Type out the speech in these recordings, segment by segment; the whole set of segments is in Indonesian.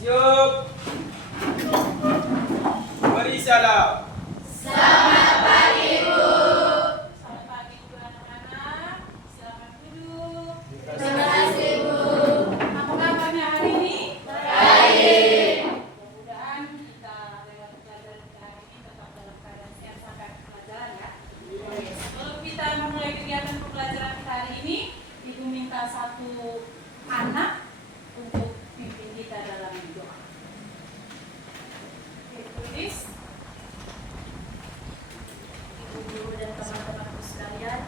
Siap. Beri salam. Selamat pagi, Bu. Selamat pagi Bu anak-anak. Selamat duduk. Terima kasih, Bu. Apa kabarnya hari ini? Baik. Mudah-mudahan kita lewat pelajaran kita hari ini tetap dalam keadaan sehat sampai akhir pelajaran ya. Sebelum kita memulai kegiatan pembelajaran kita hari ini, Ibu minta satu anak untuk pimpin kita dalam doa. Tulis. Ibu guru dan teman-temanku sekalian,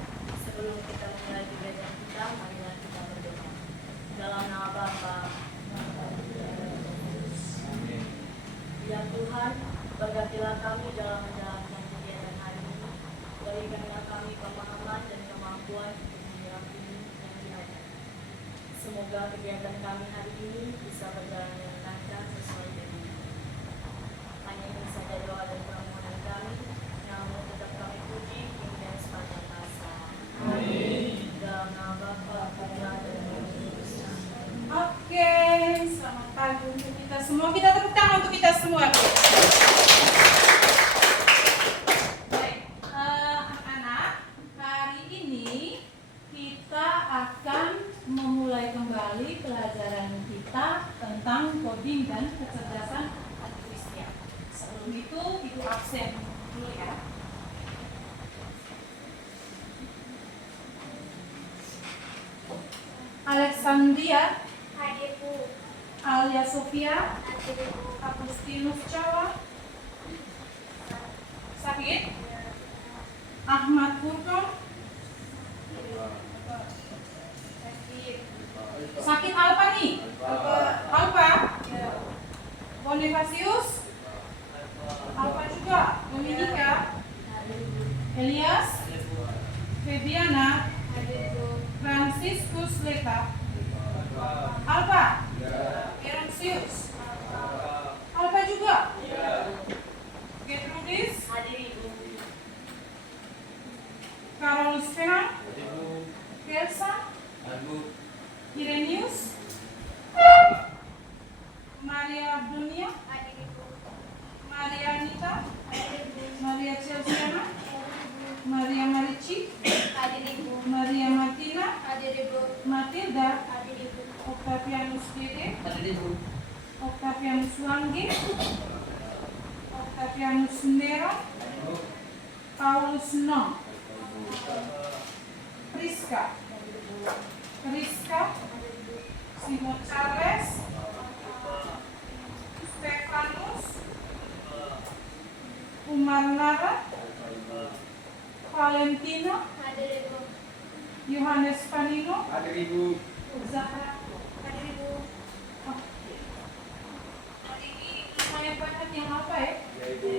sebelum kita mulai kegiatan kita, marilah kita berdoa. Dalam nama Bapa, ya Tuhan, berkatilah kami dalam menjalankan kegiatan hari ini. Berikanlah kami pemahaman dan kemampuan untuk menjalani yang diajar. Semoga kegiatan kami hari ini bisa berjalan dengan lancar sesuai janji. Hanya ini saja doa dan permohonan kami. Namun tetap kami puji hingga sepanjang masa. Amin. Dalam nama Bapa, Putra, dan Roh Kudus. Oke, selamat pagi untuk kita semua. Kita tepuk tangan untuk kita semua. Baik, anak-anak, hari ini kita akan memulai kembali pelajaran kita tentang coding dan kecerdasan artifisial. Sebelum itu, Ibu absen dulu ya. Alexandria, Hadir, Bu. Alia Sofia, Hadir, Bu. Agustinus Cawa, Sakit, Ahmad Purkom, Sakit Alpa nih, Alpa, Bonifasius, Alpa juga, Dominika, Elias, Febiana, Franciscus Leka, Alpa, Eronsius, Alpa juga, Gertrudis, Hadir Ibu. Carolus Fenang, Kelsa, Irenius, Maria Abdunia, Hadir, Bu. Maria Anita, Hadir, Bu. Maria Chelsiana, Maria Marici, Hadir, Bu. Maria Martina, Hadir, Bu. Matilda, Hadir, Bu. Octavianus Dede, Octavianus Wangge, Octavianus Nera, Paulus Nom, Priska, Simon Charles, Stefanus, Umar Nara, Valentino, Hadir, Bu. Yohanes Panino, Hadir Ibu. Zahra. Hadir, Bu. Oh. Hari ini lumayan banyak yang apa ya? Ya Ibu.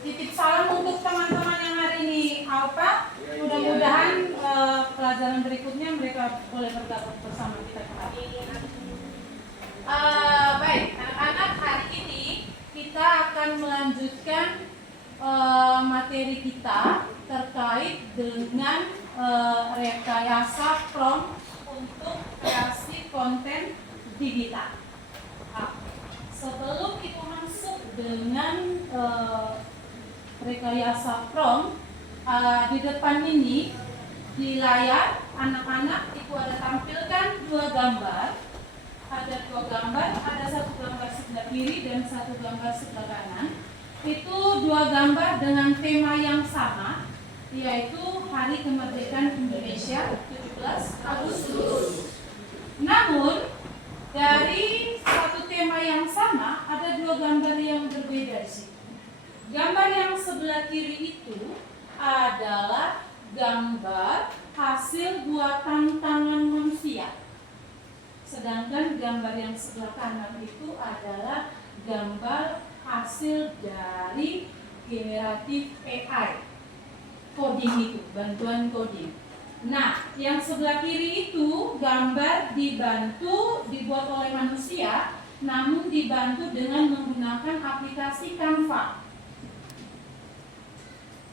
Titip salam untuk teman-teman yang hari ini alfa. Mudah-mudahan pelajaran berikutnya mereka boleh bergabung bersama kita kembali. Baik, anak-anak, hari ini kita akan melanjutkan materi kita terkait dengan rekayasa prompt untuk kreasi konten digital. Nah, sebelum itu masuk dengan rekayasa prompt, di depan ini di layar anak-anak itu ada tampilkan dua gambar. Ada dua gambar, ada satu gambar sebelah kiri dan satu gambar sebelah kanan. Itu dua gambar dengan tema yang sama, yaitu Hari Kemerdekaan Indonesia 17 Agustus. Namun dari satu tema yang sama ada dua gambar yang berbeda di sini. Gambar yang sebelah kiri itu adalah gambar hasil buatan tangan manusia. Sedangkan gambar yang sebelah kanan itu adalah gambar hasil dari generatif AI. Coding itu, bantuan coding. Nah, yang sebelah kiri itu gambar dibuat oleh manusia, namun dibantu dengan menggunakan aplikasi Canva.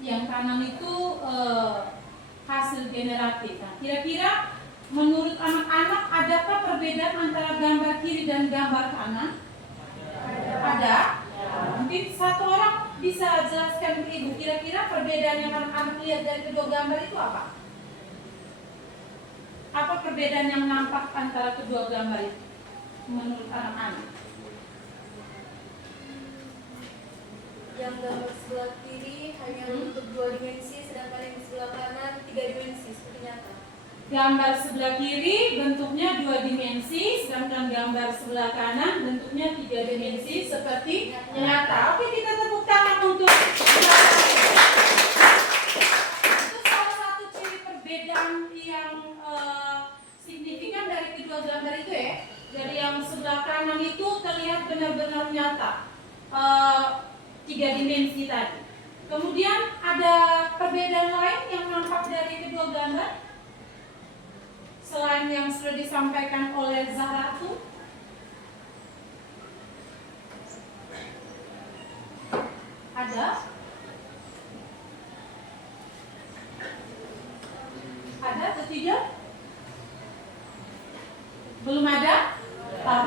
Yang kanan itu hasil generatif. Nah, kira-kira menurut anak-anak adakah perbedaan antara gambar kiri dan gambar kanan? satu orang bisa jelaskan ke Ibu kira-kira perbedaan yang anak-anak lihat dari kedua gambar itu apa? Apa perbedaan yang nampak antara kedua gambar itu menurut anak-anak? Yang gambar sebelah kiri hanya untuk 2 dimensi, sedangkan yang di sebelah kanan 3 dimensi seperti nyata. Gambar sebelah kiri bentuknya 2 dimensi, sedangkan gambar sebelah kanan bentuknya 3 dimensi seperti nyata. Oke, kita tepuk tangan untuk itu salah satu ciri perbedaan yang signifikan dari kedua gambar itu ya. Dari yang sebelah kanan itu terlihat benar-benar nyata. 3 dimensi tadi. Kemudian ada perbedaan lain yang nampak dari kedua gambar selain yang sudah disampaikan oleh Zahratu. Ada? Ada atau tidak? Belum ada?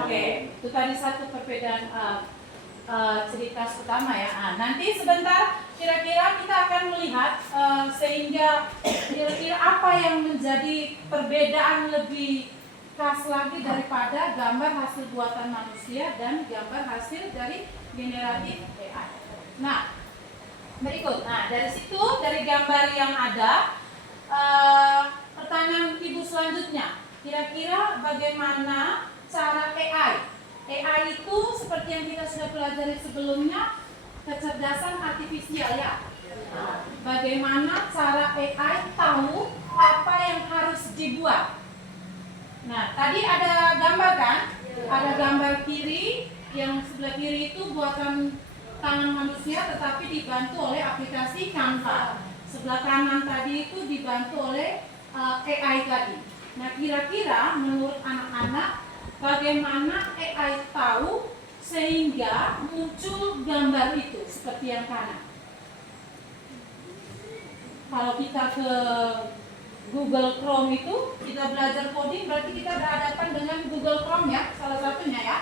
Oke, itu tadi satu perbedaan ciri khas utama ya. Nanti sebentar kira-kira kita akan melihat sehingga kira-kira apa yang menjadi perbedaan lebih khas lagi daripada gambar hasil buatan manusia dan gambar hasil dari generatif AI. Nah, berikut. Nah, dari situ dari gambar yang ada pertanyaan Ibu selanjutnya. Kira-kira bagaimana cara AI itu seperti yang kita sudah pelajari sebelumnya, kecerdasan artifisial ya. Bagaimana cara AI tahu apa yang harus dibuat. Nah, tadi ada gambar kan? Ada gambar kiri, yang sebelah kiri itu buatan tangan manusia tetapi dibantu oleh aplikasi Canva. Sebelah kanan tadi itu dibantu oleh AI tadi. Nah, kira-kira menurut anak-anak bagaimana AI tahu sehingga muncul gambar itu seperti yang kanan? Kalau kita ke Google Chrome itu, kita belajar coding berarti kita berhadapan dengan Google Chrome ya, salah satunya ya.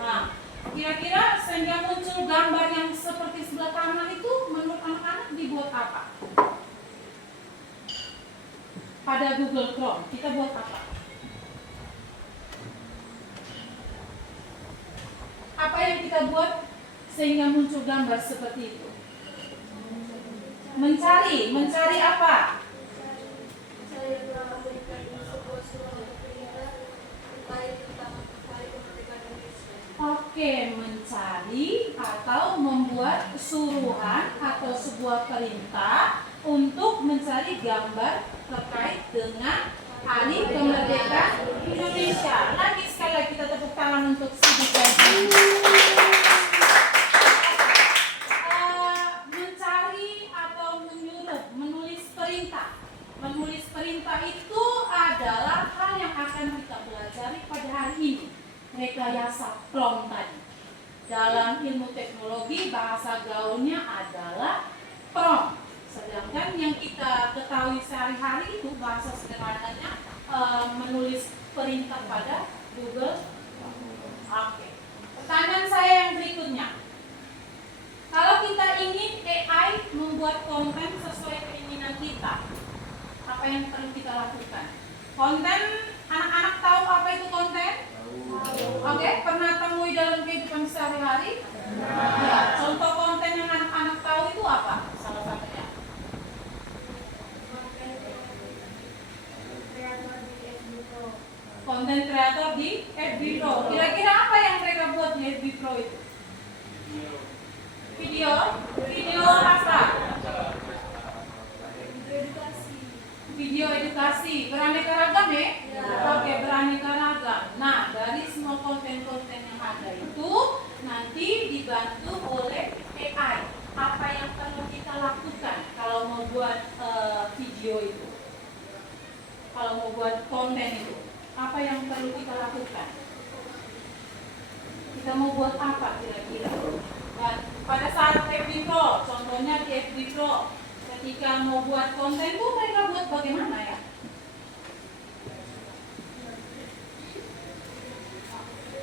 Nah, kira-kira sehingga muncul gambar yang seperti sebelah kanan itu menurut anak-anak dibuat apa? Pada Google Chrome, kita buat apa? Apa yang kita buat sehingga muncul gambar seperti itu? Mencari apa? Saya memberikan sebuah surat perintah terkait tentang Hari Kemerdekaan Indonesia. Oke, mencari atau membuat suruhan atau sebuah perintah untuk mencari gambar terkait dengan Hari Kemerdekaan Indonesia. Lagi sekali lagi kita tepuk tangan untuk Sidi Gaji. Mencari atau menyuruh, menulis perintah. Menulis perintah itu adalah hal yang akan kita pelajari pada hari ini. Rekayasa prompt tadi. Dalam ilmu teknologi bahasa gaulnya adalah prompt. Sedangkan yang kita ketahui sehari-hari itu bahasa sederhananya menulis perintah pada Google. Oke. Pertanyaan saya yang berikutnya. Kalau kita ingin AI membuat konten sesuai keinginan kita, apa yang perlu kita lakukan? Konten, anak-anak tahu apa itu konten? Oke, pernah temui dalam kehidupan sehari-hari? Ya, contoh konten yang anak-anak tahu itu apa? Salah satunya. Konten kreator di FB Pro. Kira-kira apa yang mereka buat di FB Pro itu? Video apa? Video edukasi. Beraneka ragam ya? Oke, beraneka ragam. Nah, dari semua konten-konten yang ada itu nanti dibantu oleh AI. Apa yang perlu kita lakukan kalau mau buat video itu? Kalau mau buat konten itu? Apa yang perlu kita lakukan? Kita mau buat apa kira-kira? Dan pada saat FB Pro, contohnya di FB Pro, ketika mau buat konten itu mereka buat bagaimana ya?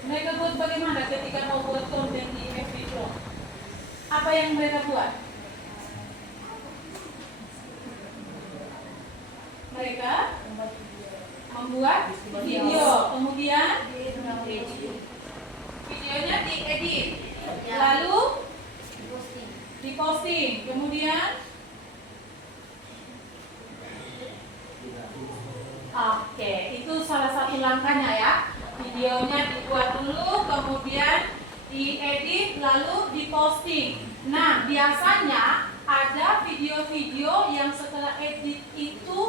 Mereka buat bagaimana ketika mau buat konten di FB Pro? Apa yang mereka buat? Mereka membuat video, kemudian videonya diedit, lalu diposting, kemudian oke, itu salah satu langkahnya ya. Videonya dibuat dulu, kemudian diedit, lalu diposting. Nah, biasanya ada video-video yang setelah edit itu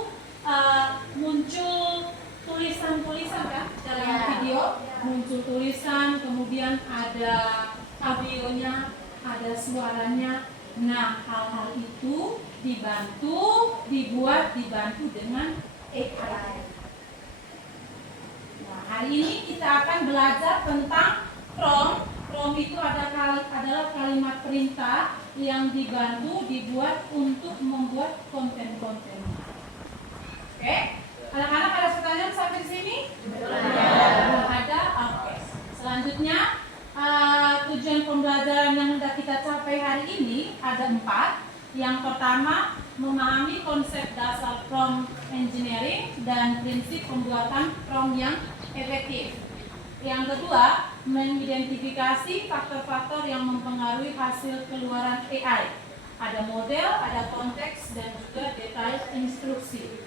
muncul tulisan-tulisan kan dalam video, muncul tulisan, kemudian ada audionya, ada suaranya. Nah, hal-hal itu dibantu dengan AI. Nah, hari ini kita akan belajar tentang prompt. Prompt itu adalah kalimat perintah yang dibuat untuk membuat konten-konten. Oke? Anak-anak ada pertanyaan sampai di sini? Belum ada? Oke. Selanjutnya, tujuan pembelajaran yang hendak kita capai hari ini ada 4. Yang pertama, memahami konsep dasar prompt engineering dan prinsip pembuatan prompt yang efektif. Yang kedua, mengidentifikasi faktor-faktor yang mempengaruhi hasil keluaran AI. Ada model, ada konteks, dan juga detail instruksi.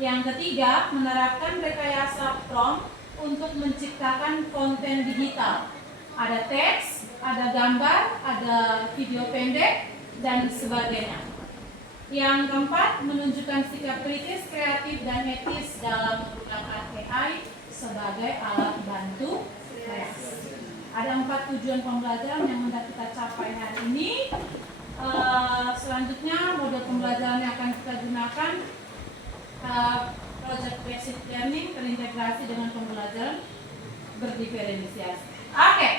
Yang ketiga, menerapkan rekayasa prompt untuk menciptakan konten digital. Ada teks, ada gambar, ada video pendek, dan sebagainya. Yang keempat, menunjukkan sikap kritis, kreatif, dan etis dalam menggunakan AI sebagai alat bantu kreasi. Ada 4 tujuan pembelajaran yang hendak kita capai hari ini. Selanjutnya, model pembelajaran yang akan kita gunakan project based learning terintegrasi dengan pembelajaran berdiferensiasi. Oke.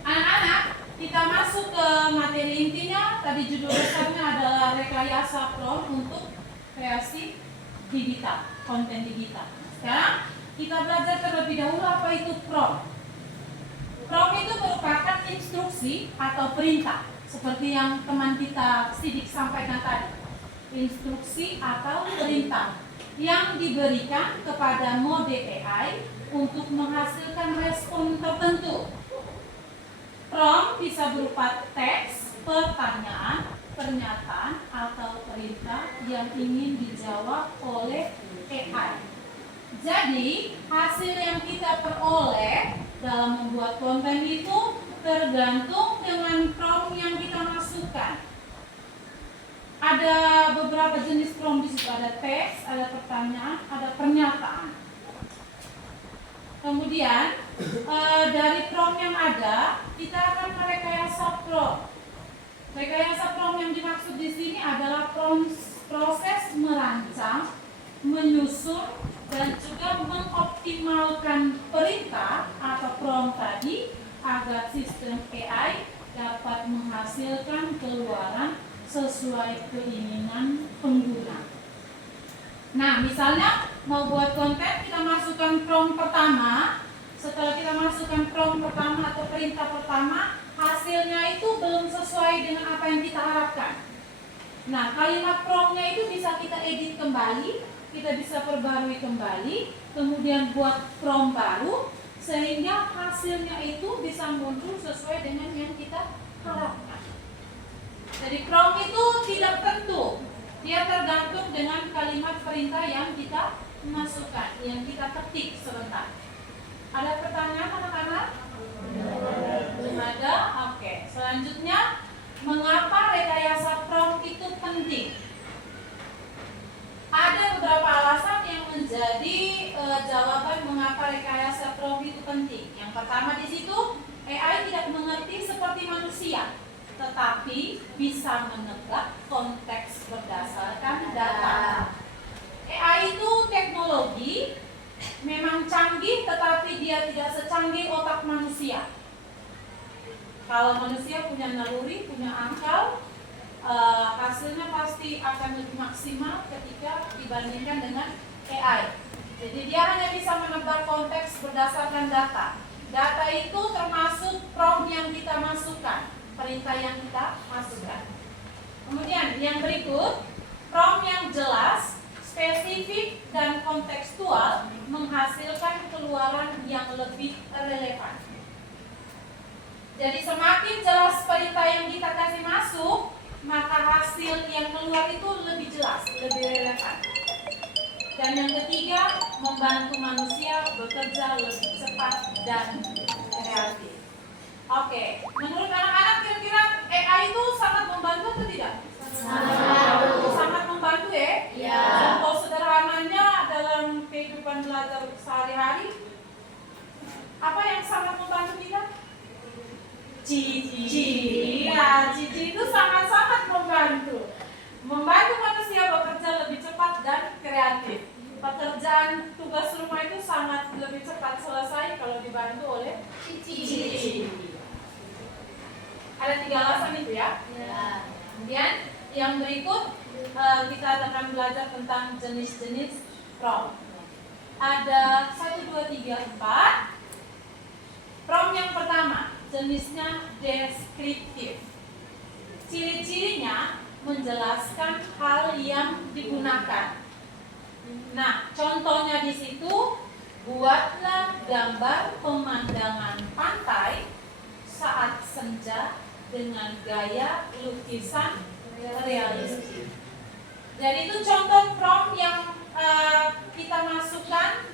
Anak-anak, kita masuk ke materi intinya. Tadi judul besarnya adalah rekayasa prompt untuk kreasi digital, konten digital. Sekarang kita belajar terlebih dahulu apa itu prompt. Prompt itu merupakan instruksi atau perintah, seperti yang teman kita Sidik sampaikan tadi. Instruksi atau perintah yang diberikan kepada mode AI untuk menghasilkan respon tertentu. Prompt bisa berupa teks, pertanyaan, pernyataan, atau perintah yang ingin dijawab oleh AI. Jadi, hasil yang kita peroleh dalam membuat konten itu tergantung dengan prompt yang kita masukkan. Ada beberapa jenis prompt di situ, ada teks, ada pertanyaan, ada pernyataan. Kemudian dari prompt yang ada, kita akan merekayasa prompt. Rekayasa prompt yang dimaksud di sini adalah proses merancang, menyusun, dan juga mengoptimalkan perintah atau prompt tadi agar sistem AI dapat menghasilkan keluaran sesuai keinginan pengguna. Nah, misalnya mau buat konten, kita masukkan prompt pertama. Setelah kita masukkan prompt pertama atau perintah pertama, hasilnya itu belum sesuai dengan apa yang kita harapkan. Nah, kalimat promptnya itu bisa kita edit kembali, kita bisa perbarui kembali, kemudian buat prompt baru, sehingga hasilnya itu bisa muncul sesuai dengan yang kita harapkan. Jadi prompt itu tidak tentu, dia tergantung dengan kalimat perintah yang kita masukkan, yang kita ketik sebentar. Ada pertanyaan anak-anak? Belum ada? Oke. Selanjutnya, mengapa rekayasa prompt itu penting? Ada beberapa alasan yang menjadi jawaban mengapa rekayasa prompt itu penting. Yang pertama di situ, AI tidak mengerti seperti manusia, tetapi bisa menebak konteks berdasarkan data. AI itu teknologi, memang canggih, tetapi dia tidak secanggih otak manusia. Kalau manusia punya naluri, punya akal, hasilnya pasti akan lebih maksimal ketika dibandingkan dengan AI. Jadi dia hanya bisa menebak konteks berdasarkan data. Data itu termasuk prompt yang kita masukkan, perintah yang kita masukkan. Kemudian yang berikut, prompt yang jelas, spesifik, dan kontekstual menghasilkan keluaran yang lebih relevan. Jadi semakin jelas perintah yang kita kasih masuk, maka hasil yang keluar itu lebih jelas, lebih relevan. Dan yang ketiga, membantu manusia bekerja lebih cepat dan kreatif. Oke, menurut anak-anak kira-kira AI itu sangat membantu atau tidak? Sangat membantu ya? Ya. Contoh sederhananya dalam kehidupan belajar sehari-hari, apa yang sangat membantu kita? Cici. Ya, cici itu sangat-sangat membantu. Membantu manusia bekerja lebih cepat dan kreatif. Pekerjaan tugas rumah itu sangat lebih cepat selesai kalau dibantu oleh cici. Ada 3 alasan itu ya. Kemudian yang berikut kita akan belajar tentang jenis-jenis prompt. Ada 1, 2, 3, 4. Prompt yang pertama, jenisnya deskriptif. Ciri-cirinya menjelaskan hal yang digunakan. Nah, contohnya di situ, buatlah gambar pemandangan pantai saat senja dengan gaya lukisan realistis. Jadi itu contoh prompt yang kita masukkan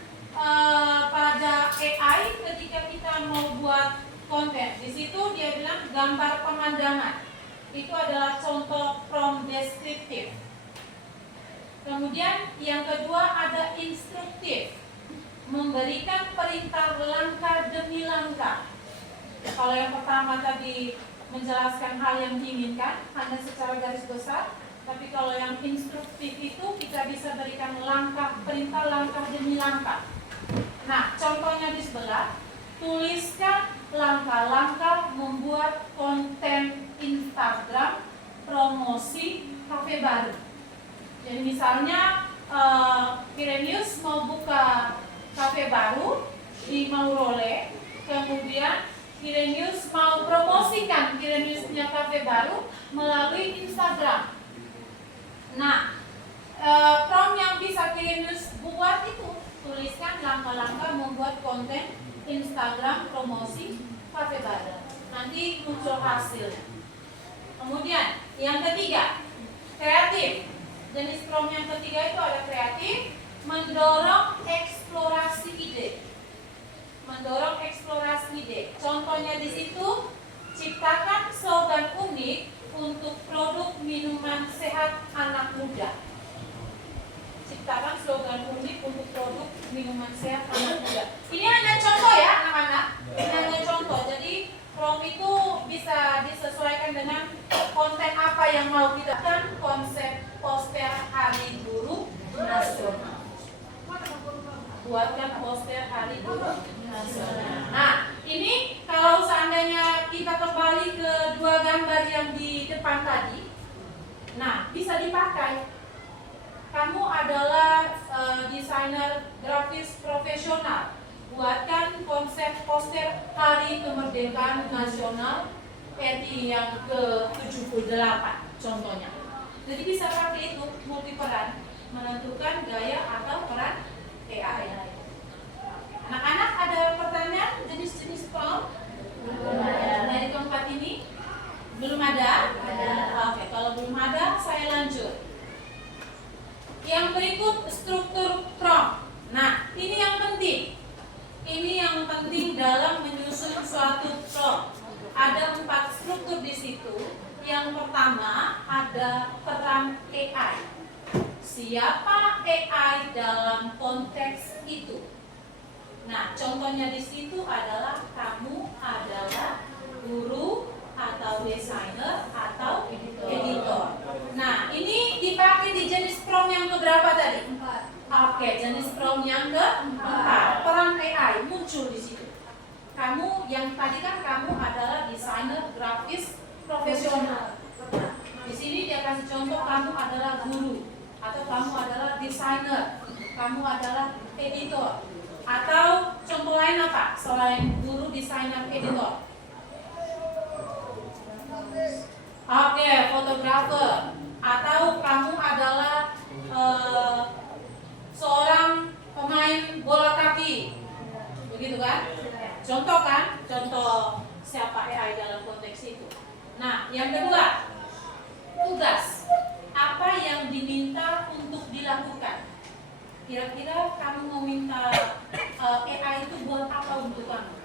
pada AI ketika kita mau buat konten. Di situ dia bilang gambar pemandangan. Itu adalah contoh prompt deskriptif. Kemudian yang kedua ada instruktif, memberikan perintah langkah demi langkah. Kalau yang pertama tadi menjelaskan hal yang diinginkan hanya secara garis besar, tapi kalau yang instruktif itu kita bisa berikan perintah langkah demi langkah. Nah, contohnya di sebelah, tuliskan langkah-langkah membuat konten Instagram promosi kafe baru. Jadi misalnya Kirenius mau buka kafe baru di Maurole, kemudian Kirenius mau promosikan Kirenius punya kafe baru melalui Instagram. Nah, prompt yang bisa Kirenius buat itu, tuliskan langkah-langkah membuat konten Instagram promosi kafe baru. Nanti muncul hasilnya. Kemudian yang ketiga, kreatif. Jenis prompt yang ketiga itu ada kreatif, mendorong eksplorasi ide. Mendorong eksplorasi ide. Contohnya di situ, ciptakan slogan unik untuk produk minuman sehat anak muda. Ciptakan slogan unik untuk produk minuman sehat anak muda. Ini hanya contoh ya anak-anak. Ini hanya contoh. Jadi prompt itu bisa disesuaikan dengan konten apa yang mau kita kan, konsep poster Hari Guru Nasional. Buatkan poster Hari Guru Nasional. Nah, ini kalau seandainya kita kembali ke 2 gambar yang di depan tadi, nah bisa dipakai. Kamu adalah desainer grafis profesional. Buatkan konsep poster Hari Kemerdekaan Nasional RI yang ke-78 contohnya. Jadi bisa pakai itu multi peran, menentukan gaya atau peran AI. Anak-anak ada pertanyaan jenis-jenis prompt? Dari keempat ini? Belum ada? Oke, kalau belum ada saya lanjut. Yang berikut struktur prompt. Nah, ini yang penting. Ini yang penting dalam menyusun suatu prompt. Ada 4 struktur di situ. Yang pertama ada peran AI. Siapa AI dalam konteks itu? Nah, contohnya di situ adalah kamu adalah guru atau desainer atau editor. Nah, ini dipakai di jenis prompt yang keberapa tadi? 4. Oke, jenis prompt yang keempat. Peran AI muncul di situ. Kamu yang tadi kan kamu adalah desainer grafis profesional. Di sini dia kasih contoh kamu adalah guru atau kamu adalah desainer, kamu adalah editor. Atau contoh lain apa selain guru desainer editor? Oke, fotografer. Atau kamu adalah seorang pemain bola kaki, begitu kan? Contoh kan? Contoh siapa AI dalam konteks itu. Nah, yang kedua, tugas. Apa yang diminta untuk dilakukan? Kira-kira kamu mau minta AI itu buat apa untuk kamu?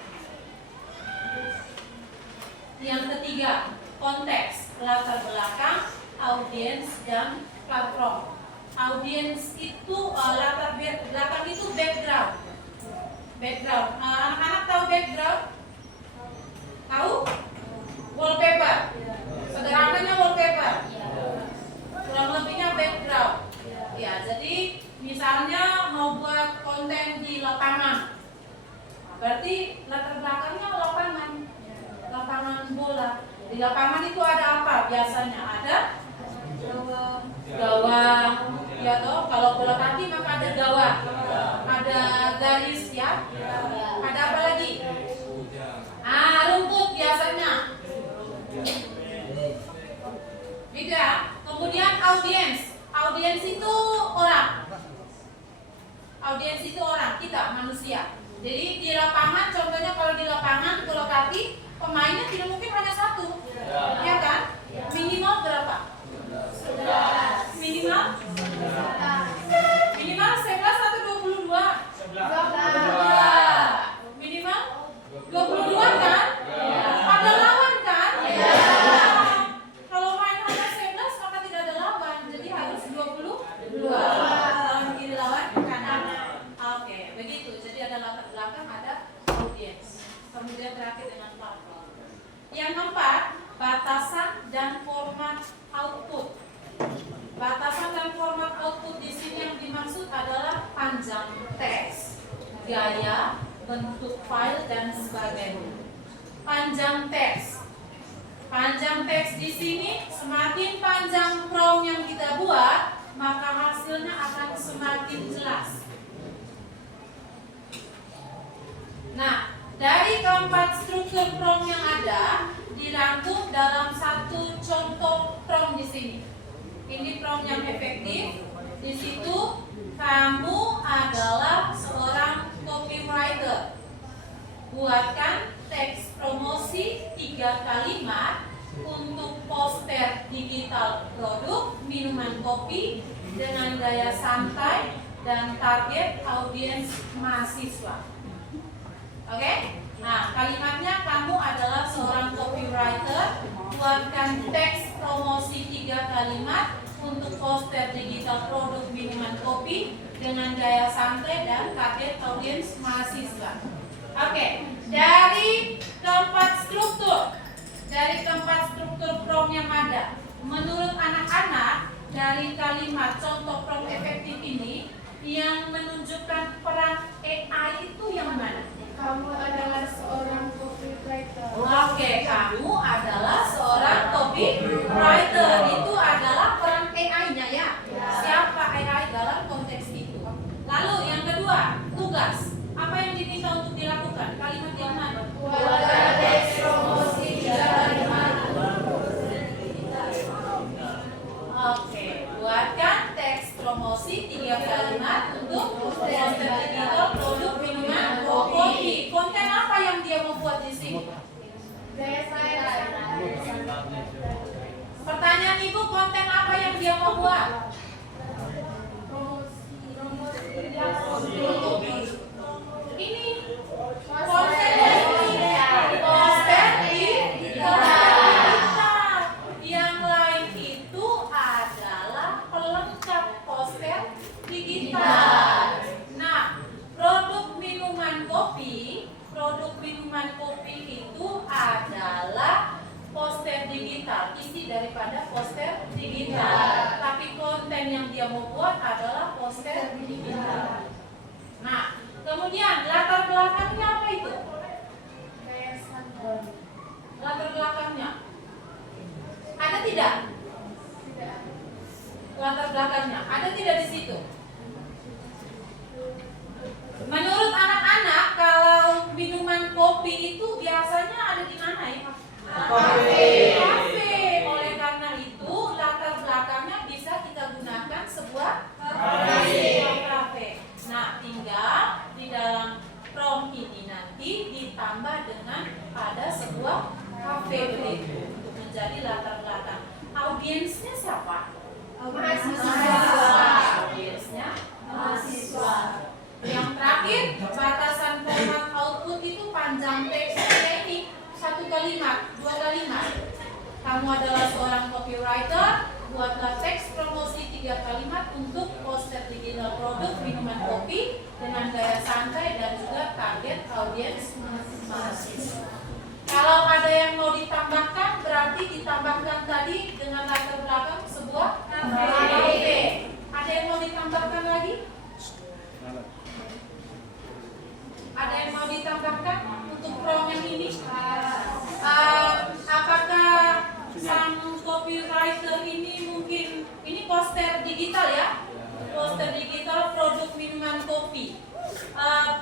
Yang ketiga, konteks, latar belakang, audiens, dan platform. Audiens itu latar belakang itu background. Background. Anak-anak tahu background? Tahu? Wallpaper. Sederhananya wallpaper. Kurang lebihnya background. Ya, jadi misalnya mau buat konten di lapangan, berarti latar belakangnya lapangan bola. Di lapangan itu ada apa biasanya? Ada gawang, ya toh. Kalau bola kaki maka ada gawang, ada garis ya. Ada apa lagi? Rumput biasanya. Gitu ya. Kemudian audiens. Audiens itu orang. Audiens itu orang, kita manusia. Jadi di lapangan, contohnya kalau di lapangan bola kaki, pemainnya tidak mungkin hanya satu, ya kan? Minimal berapa? 11. Minimal 11 atau 22? 22. Minimal 22 kan? Ada lawan kan? Kalau main hanya 11 maka tidak ada lawan, jadi harus 22. Lawan kiri, lawan kanan. Oke, begitu. Jadi ada latar belakang, ada audiens. Kemudian terakhir dengan platform. Yang keempat, batasan dan format output. Batasan dan format output di sini yang dimaksud adalah panjang teks, gaya, bentuk file dan sebagainya. Panjang teks. Panjang teks di sini semakin panjang prompt yang kita buat, maka hasilnya akan semakin jelas. Nah, dari keempat struktur prompt yang ada dirangkum dalam satu contoh prompt di sini. Ini prompt yang efektif. Di situ kamu adalah seorang copywriter. Buatkan teks promosi 3 kalimat untuk poster digital produk minuman kopi dengan gaya santai dan target audiens mahasiswa. Oke? Nah, kalimatnya kamu adalah seorang copywriter. Buatkan teks promosi 3 kalimat untuk poster digital produk minuman kopi dengan gaya santai dan target audiens mahasiswa. Oke, dari keempat struktur prompt yang ada, menurut anak-anak dari kalimat contoh prompt efektif ini yang menunjukkan peran AI itu yang mana? Kamu adalah seorang copywriter. Oke, kamu adalah seorang copywriter. Itu adalah peran AI-nya ya. Siapa AI dalam konteks itu? Lalu yang kedua, tugas. Apa yang diminta untuk dilakukan? Kalimat yang mana? Buatkan teks promosi 3 kalimat. Oke, buatkan teks promosi 3 kalimat untuk poster digital produk minuman kopi. Konten apa yang dia mau buat di sini? Gaya saya. Pertanyaan ibu, konten apa yang dia mau buat? Ini poster digital. Yang lain itu adalah pelengkap poster digital. Nah, produk minuman kopi itu adalah poster digital, isi daripada poster digital. Tapi konten yang dia mau buat adalah poster digital. Nah, kemudian latar belakangnya apa itu? Gaya santai. Latar belakangnya ada tidak? Tidak. Latar belakangnya ada tidak di situ? Menurut anak biasanya ada di mana ya? Kafe. Kafe. Oleh karena itu latar belakangnya bisa kita gunakan sebuah kafe. Nah, tinggal di dalam prompt ini nanti ditambah dengan pada sebuah kafe begitu untuk menjadi latar belakang. Audiensnya siapa? Audiensnya mahasiswa. Yang terakhir, batasan format output itu panjang teksnya ini 1 kalimat, 2 kalimat. Kamu adalah seorang copywriter, buatlah teks promosi 3 kalimat untuk poster digital produk minuman kopi dengan gaya santai dan juga target audiens mahasiswa. Kalau ada yang mau ditambahkan, berarti ditambahkan tadi dengan latar belakang sebuah kafe. Ada yang mau ditambahkan lagi? Ada yang mau ditambahkan untuk prompt yang ini? Apakah sang copywriter ini mungkin ini poster digital ya? Poster digital produk minuman kopi.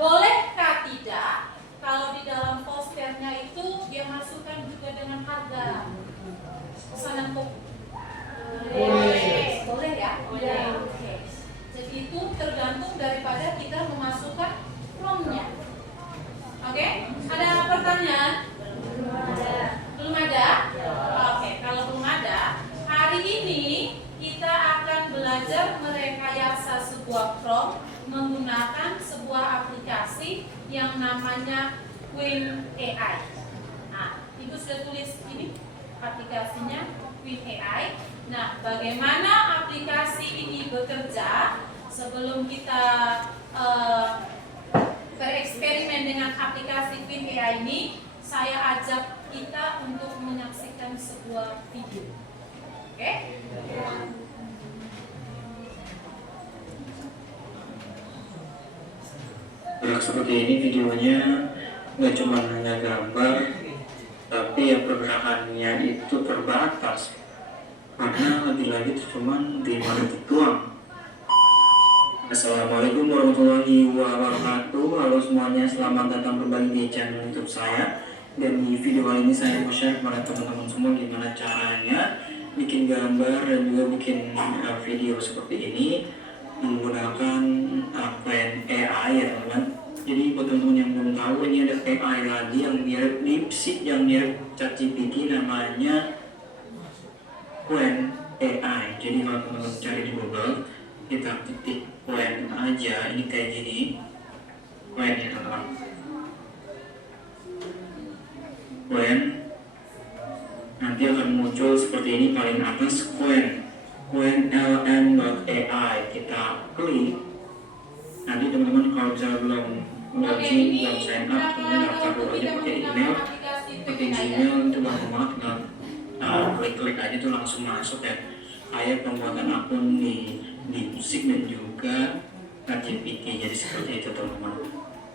Bolehkah tidak kalau di dalam posternya itu dia masukkan juga dengan harga pesanan kopi? Boleh ya? Oke. Jadi itu tergantung daripada kita memasukkan promptnya. Oke? Ada pertanyaan? Belum ada? Oke, kalau belum ada, hari ini kita akan belajar merekayasa sebuah prompt menggunakan sebuah aplikasi yang namanya Queen AI. Nah, Ibu sudah tulis ini aplikasinya Queen AI. Nah, bagaimana aplikasi ini bekerja? Sebelum kita bereksperimen dengan aplikasi Queen AI ini, saya ajak kita untuk menyaksikan sebuah video. Oke? Nah, seperti ini videonya nggak cuma hanya gambar, tapi ya pergerakannya itu terbatas karena lagi-lagi itu cuma 5 detik doang. Assalamualaikum warahmatullahi wabarakatuh. Halo semuanya, selamat datang kembali di channel YouTube saya. Dan di video kali ini saya mau share kepada teman-teman semua gimana caranya bikin gambar dan juga bikin video seperti ini menggunakan Queen AI ya teman-teman. Jadi buat teman-teman yang belum tahu, ini ada AI lagi yang mirip DeepSeek, yang mirip ChatGPT, namanya Queen AI. Jadi kalau teman-teman cari di Google, kita ketik Queen aja, ini kayak gini Queen ya teman-teman. Queen nanti akan muncul seperti ini paling atas, Queen LM.ai. Kita klik. Nanti teman-teman kalau misalnya belum login, belum sign up, teman-teman daftar dulu aja pakai email, pakai Gmail, itu gampang banget, tinggal klik-klik aja tuh langsung masuk ya. Kayak pembuatan akun di DeepSeek dan juga ChatGPT. Jadi seperti itu teman-teman.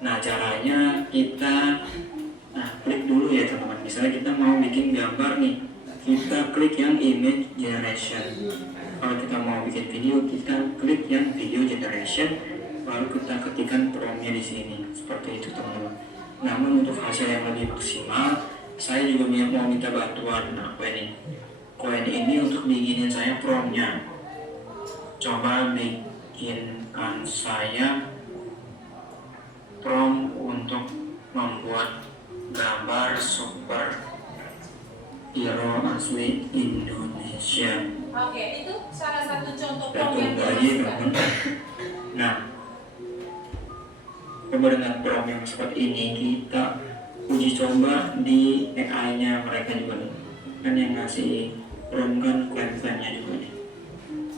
Nah, caranya kita klik dulu ya teman-teman. Misalnya kita mau bikin gambar nih, kita klik yang image generation. Kalau kita mau bikin video, kita klik yang video generation, baru kita ketikkan promptnya di sini. Seperti itu teman-teman. Namun untuk hasil yang lebih maksimal, saya juga mau minta bantuan Queen ini untuk bikinin saya promptnya. Coba bikinkan saya prompt untuk membuat gambar super hero asli Indonesia. Oke, itu salah satu contoh Kita prompt yang tunggu aja dimasukkan. teman-teman. Nah, coba dengan prompt yang seperti ini kita uji coba di AI-nya mereka juga nih. Kan yang ngasih prompt kan Queen-nya juga nih.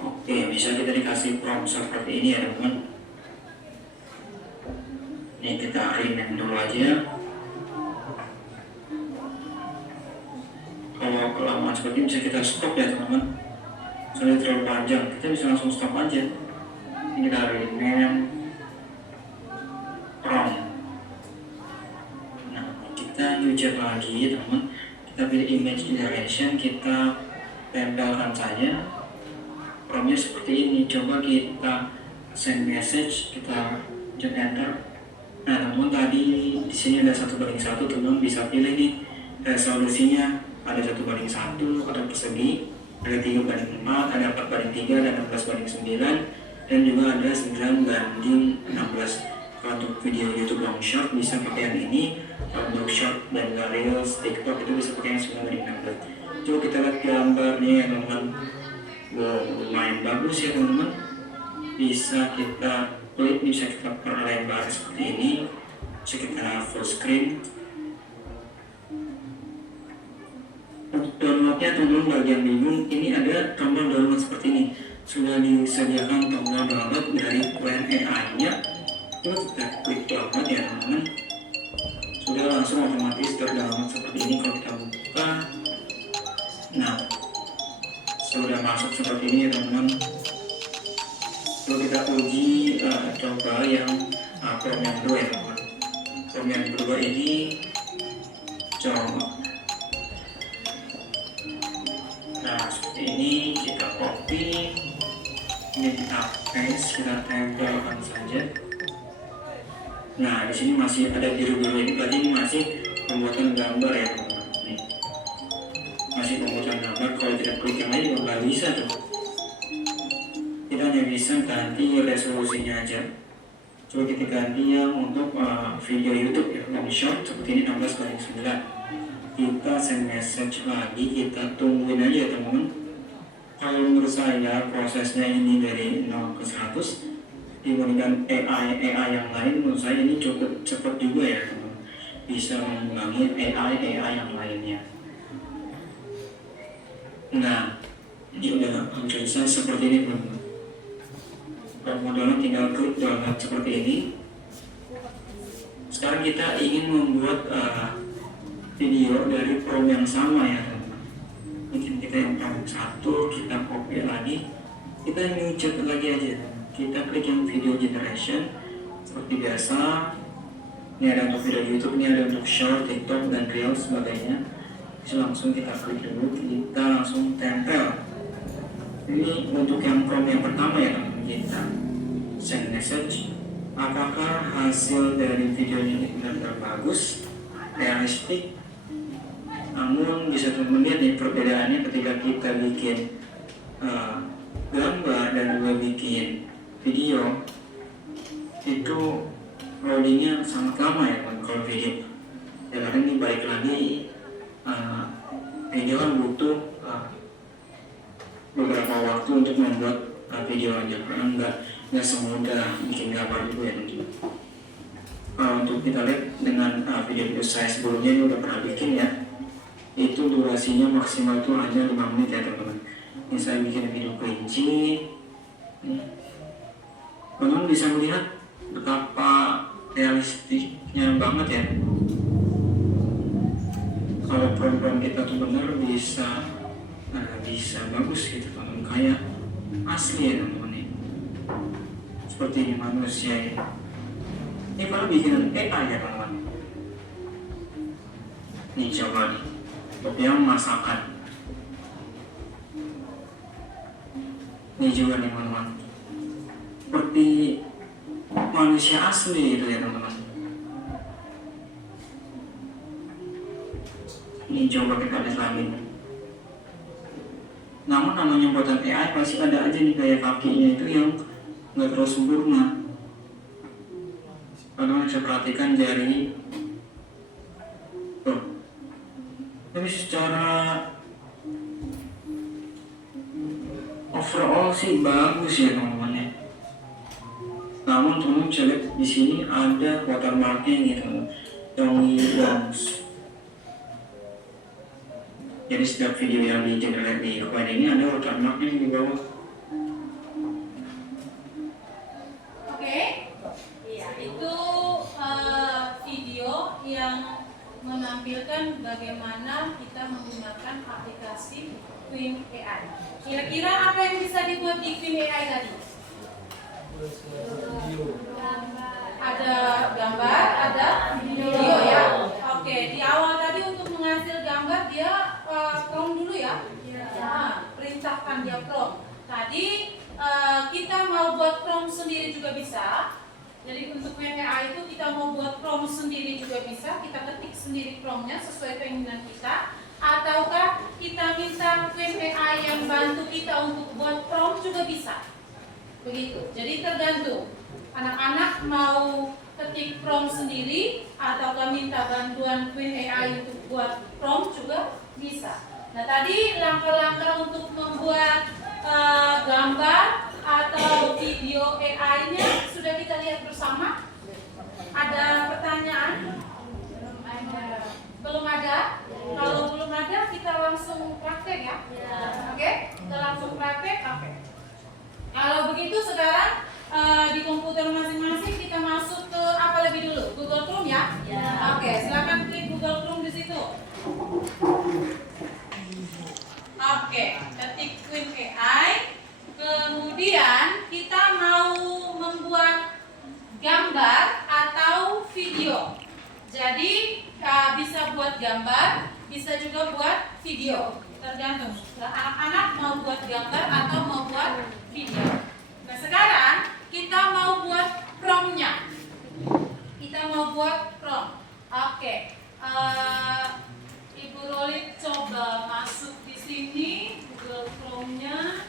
Oke, bisa kita dikasih prompt seperti ini ya teman-teman. Ini kita rename dulu aja. Kalau kelamaan seperti ini bisa kita stop ya teman-teman. Misalnya terlalu panjang, kita bisa langsung stop aja. Ini kita rename prompt. Nah, kita uji lagi teman-teman. Kita pilih image generation, kita tempelkan saja. Promptnya seperti ini. Coba kita send message, kita pencet enter. Nah, namun tadi di sini ada 1:1, teman bisa pilih nih resolusinya, ada 1:1, ada persegi, ada 3:4, ada 4:3, ada 16:9, dan juga ada 9:16. Kalau untuk video YouTube long short bisa pakai yang ini, kalau untuk short dan reels TikTok itu bisa pakai yang 9:16. Coba kita lihat gambarnya ya teman-teman. Wow, lumayan bagus ya teman-teman. Bisa kita klik, bisa kita perlebar seperti ini, bisa kita full screen. Untuk downloadnya teman-teman, bagi yang bingung, ini ada tombol download seperti ini. Sudah disediakan tombol download dari QNAI-nya. Coba kita klik download ya teman-teman. Sudah langsung otomatis terdownload seperti ini. Kalau kita buka, nah sudah masuk seperti ini ya teman-teman. Lalu kita uji coba yang Chrome yang kedua ya teman-teman. Chrome yang kedua ini coba. Nah seperti ini kita copy, ini kita paste, kita tempelkan saja. Nah di sini masih ada biru-biru ini, tadi ini masih pembuatan gambar ya teman-teman. Nih. Masih pembuatan gambar, kalau tidak klik yang lain juga nggak bisa tuh. Kita hanya bisa ganti resolusinya aja. Coba kita ganti yang untuk video YouTube ya, long short seperti ini 16:9. Kita send message lagi, kita tungguin aja ya teman-teman. Kalau menurut saya prosesnya ini dari 0 ke 100 dibandingkan AI yang lain, menurut saya ini cukup cepat juga ya teman-teman. Bisa mengimbangi AI yang lainnya. Nah ini udah hampir selesai seperti ini teman-teman. Kalau mau download tinggal klik download seperti ini. Sekarang kita ingin membuat video dari Chrome yang sama ya teman-teman. Mungkin kita yang Chrome 1, kita copy lagi, kita new chat lagi aja. Kita klik yang video generation seperti biasa. Ini ada untuk video YouTube, ini ada untuk short, TikTok, dan reels sebagainya. Bisa langsung kita klik dulu, kita langsung tempel. Ini untuk yang Chrome yang pertama ya teman-teman. Kita send message. Apakah hasil dari videonya ini benar-benar bagus, realistik? Namun bisa teman-teman lihat nih perbedaannya ketika kita bikin gambar dan juga bikin video, itu loadingnya sangat lama ya teman. Kalau video ya karena ini balik lagi, video kan butuh beberapa waktu untuk membuat videonya, karena nggak semudah bikin gambar juga ya teman. Untuk kita lihat dengan video-video saya sebelumnya ini udah pernah bikin ya, itu durasinya maksimal itu hanya 5 menit ya teman-teman. Ini saya bikin video kelinci. Teman-teman bisa melihat betapa realistiknya banget ya. Kalau program kita tuh benar bisa bagus gitu teman-teman, kayak asli ya teman-teman ini. Seperti ini manusia ini. Ini kalau bikinan AI ya teman-teman. Nih coba nih, untuk yang masakan. Ini juga nih teman-teman. Seperti manusia asli itu ya teman-teman. Ini coba kita lihat lagi. Namun namanya buatan AI pasti ada aja nih gaya kakinya itu yang nggak terlalu sempurna. Kalau saya perhatikan jari, tapi secara overall sih bagus ya teman-teman ya. Namun teman-teman bisa lihat di sini ada watermarknya gitu, Dongi Wongs. Jadi setiap video yang di-generate di Queen ini ada watermarknya di bawah. Oke, iya itu video yang menampilkan bagaimana kita menggunakan aplikasi Queen AI. Kira-kira apa yang bisa dibuat di Queen AI tadi? Ada gambar, ada video ya. Oke, di awal tadi untuk menghasil gambar dia prompt dulu ya. Nah, perintahkan dia prompt. Tadi kita mau buat prompt sendiri juga bisa. Jadi untuk WA itu kita mau buat prompt sendiri juga bisa, kita ketik sendiri promptnya sesuai keinginan kita, ataukah kita minta WA yang bantu kita untuk buat prompt juga bisa. Begitu. Jadi tergantung anak-anak mau ketik prompt sendiri ataukah minta bantuan WA untuk buat prompt juga bisa. Nah tadi langkah-langkah untuk membuat gambar atau video AI-nya sudah kita lihat bersama. Ada pertanyaan? Belum ada? Kalau belum ada kita langsung praktek ya. Oke? Kita langsung praktek. Oke. Kalau begitu sekarang di komputer masing-masing kita masuk ke apa lebih dulu? Google Chrome ya? Oke, silakan klik Google Chrome di situ. Oke, ketik Queen AI. Kemudian kita mau membuat gambar atau video. Jadi bisa buat gambar, bisa juga buat video. Tergantung anak-anak mau buat gambar atau mau buat video. Nah sekarang kita mau buat prompt-nya. Kita mau buat prompt. Oke. Ibu Rolit coba masuk di sini Google Chrome-nya.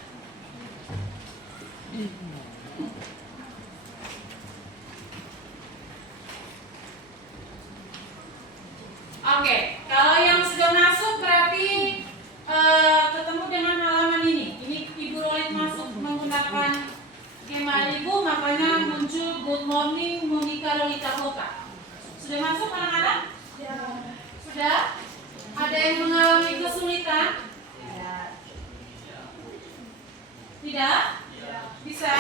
Oke, kalau yang sudah masuk berarti ketemu dengan halaman ini. Ini Ibu Rolit masuk menggunakan Gmail Ibu, makanya muncul Good Morning Monica Lolita Kota. Sudah masuk anak-anak? Sudah? Ada yang mengalami kesulitan? Tidak? Bisa?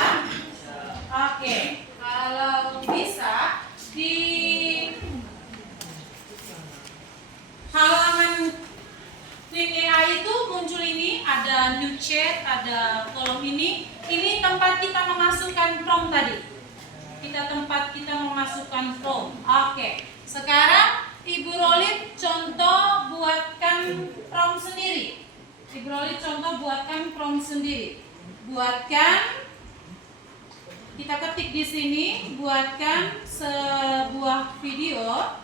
Oke. Kalau bisa di halaman Queen AI itu muncul ini, ada new chat, ada kolom ini. Ini tempat kita memasukkan prompt tadi. Tempat kita memasukkan prompt. Oke. Sekarang Ibu Rolit contoh buatkan prompt sendiri. Ibu Rolit contoh buatkan prompt sendiri. Buatkan, kita ketik di sini, buatkan sebuah video.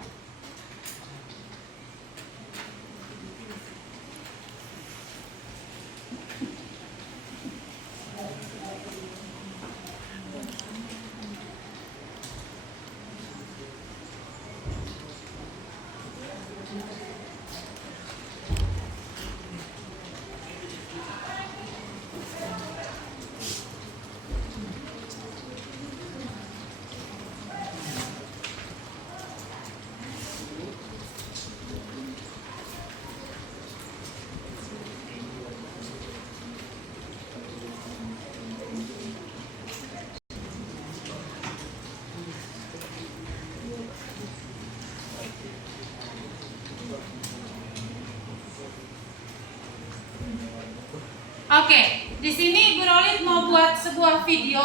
Oke, di sini Ibu Rolit mau buat sebuah video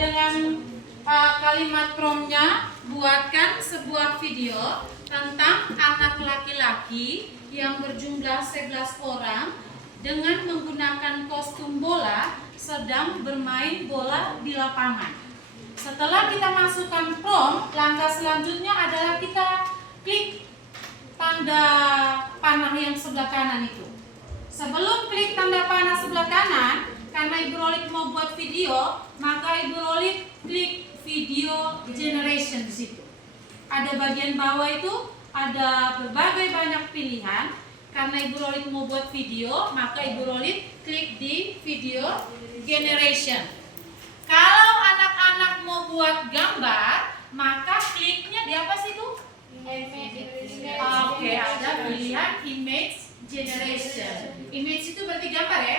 dengan kalimat promptnya, buatkan sebuah video tentang anak laki-laki yang berjumlah 11 orang dengan menggunakan kostum bola sedang bermain bola di lapangan. Setelah kita masukkan prompt, langkah selanjutnya adalah kita klik tanda panah yang sebelah kanan itu. Sebelum klik tanda panah sebelah kanan, karena Ibu Rolit mau buat video, maka Ibu Rolit klik video generation di situ. Ada bagian bawah itu ada berbagai banyak pilihan. Karena Ibu Rolit mau buat video, maka Ibu Rolit klik di video generation. Kalau anak-anak mau buat gambar, maka kliknya di apa sih itu? Oke, ada pilihan image generation. Image itu berarti gambar ya?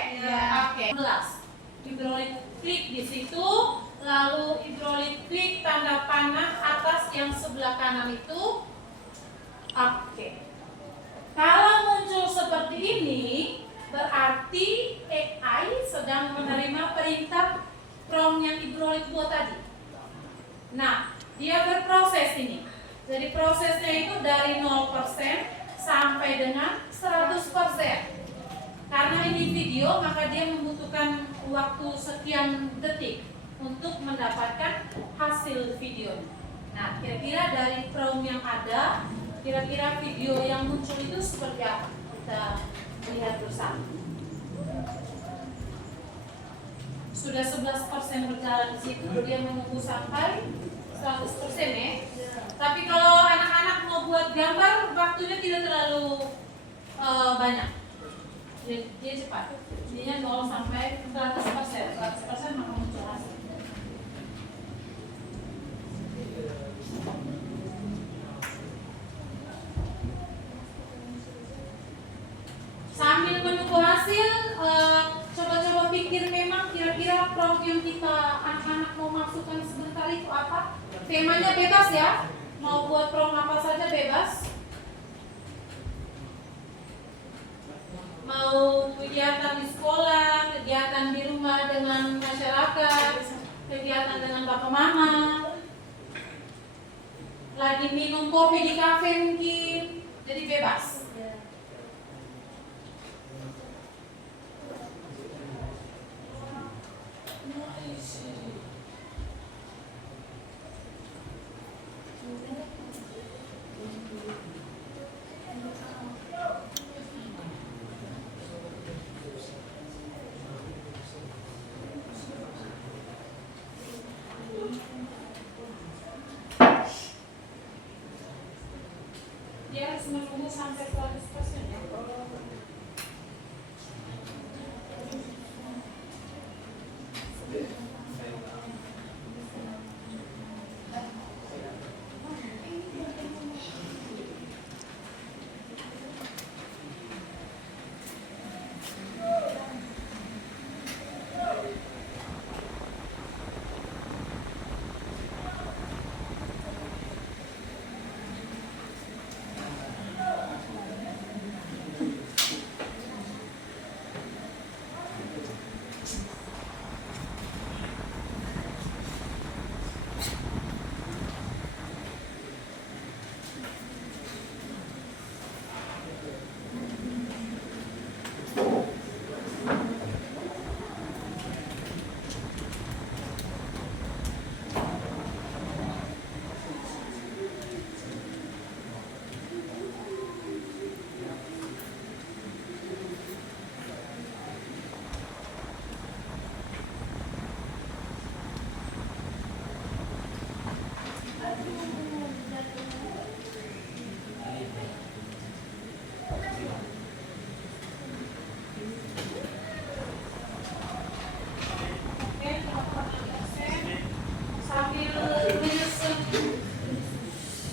Oke. 11. Ibu Rolit klik di situ, lalu Ibu Rolit klik tanda panah atas yang sebelah kanan itu. Oke. Kalau muncul seperti ini, berarti AI sedang menerima perintah prompt yang Ibu Rolit buat tadi. Nah, dia berproses ini. Jadi prosesnya itu dari 0% sampai dengan 100%. Karena ini video, maka dia membutuhkan waktu sekian detik. untuk mendapatkan hasil video. Nah, kira-kira dari prompt yang ada, kira-kira video yang muncul itu seperti apa? Kita lihat bersama. Sudah 11% berjalan di situ, dia menunggu sampai 100% ya. Tapi kalau anak-anak mau buat gambar, waktunya tidak terlalu banyak. Dia cepat. Dia 0 sampai 100%. 100% maka muncul hasil. Sambil menunggu hasil, coba-coba pikir memang kira-kira prompt yang kita anak-anak mau masukkan sebentar itu apa? Temanya bebas ya. Mau buat prompt apa saja bebas. Mau kegiatan di sekolah, kegiatan di rumah dengan masyarakat, kegiatan dengan bapak mama, lagi minum kopi di kafe mungkin, jadi bebas. Dia harus menunggu sampai 100% ya.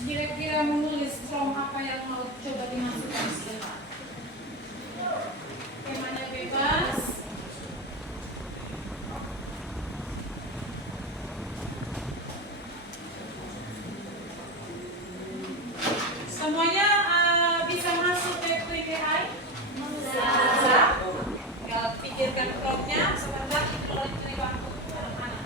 Kira-kira menulis from apa yang mau coba dimasukkan sebentar. Temanya bebas. Semuanya bisa masuk ke PPI? Bisa. Kalau pikirkan prompt-nya sebentar kita beri waktu anak-anak.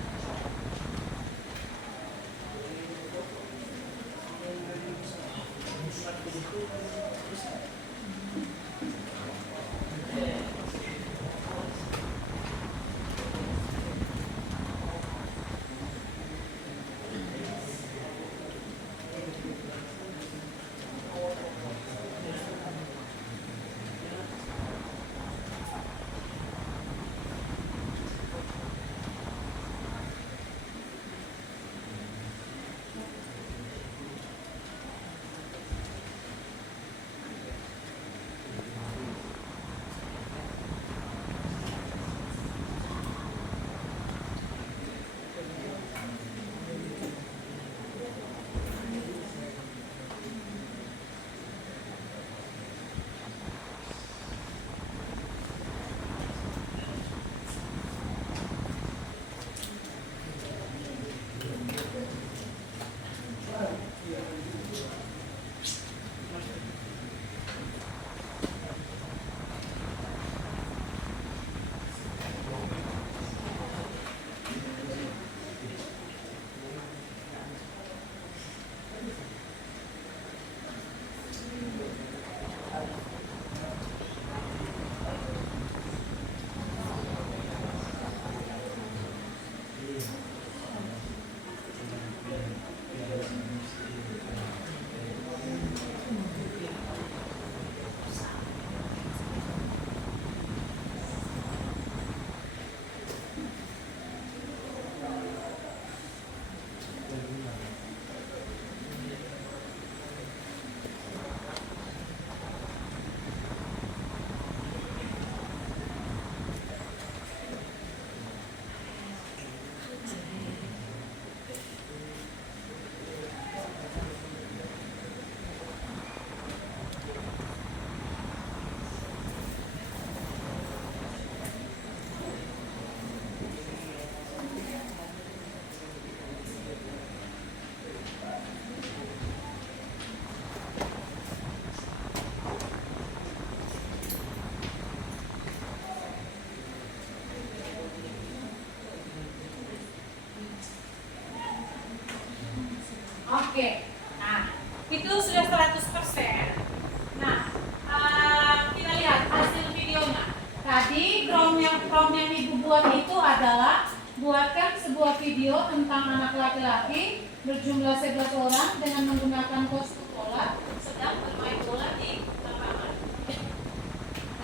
berjumlah 11 orang dengan menggunakan kostum bola sedang bermain bola di lapangan.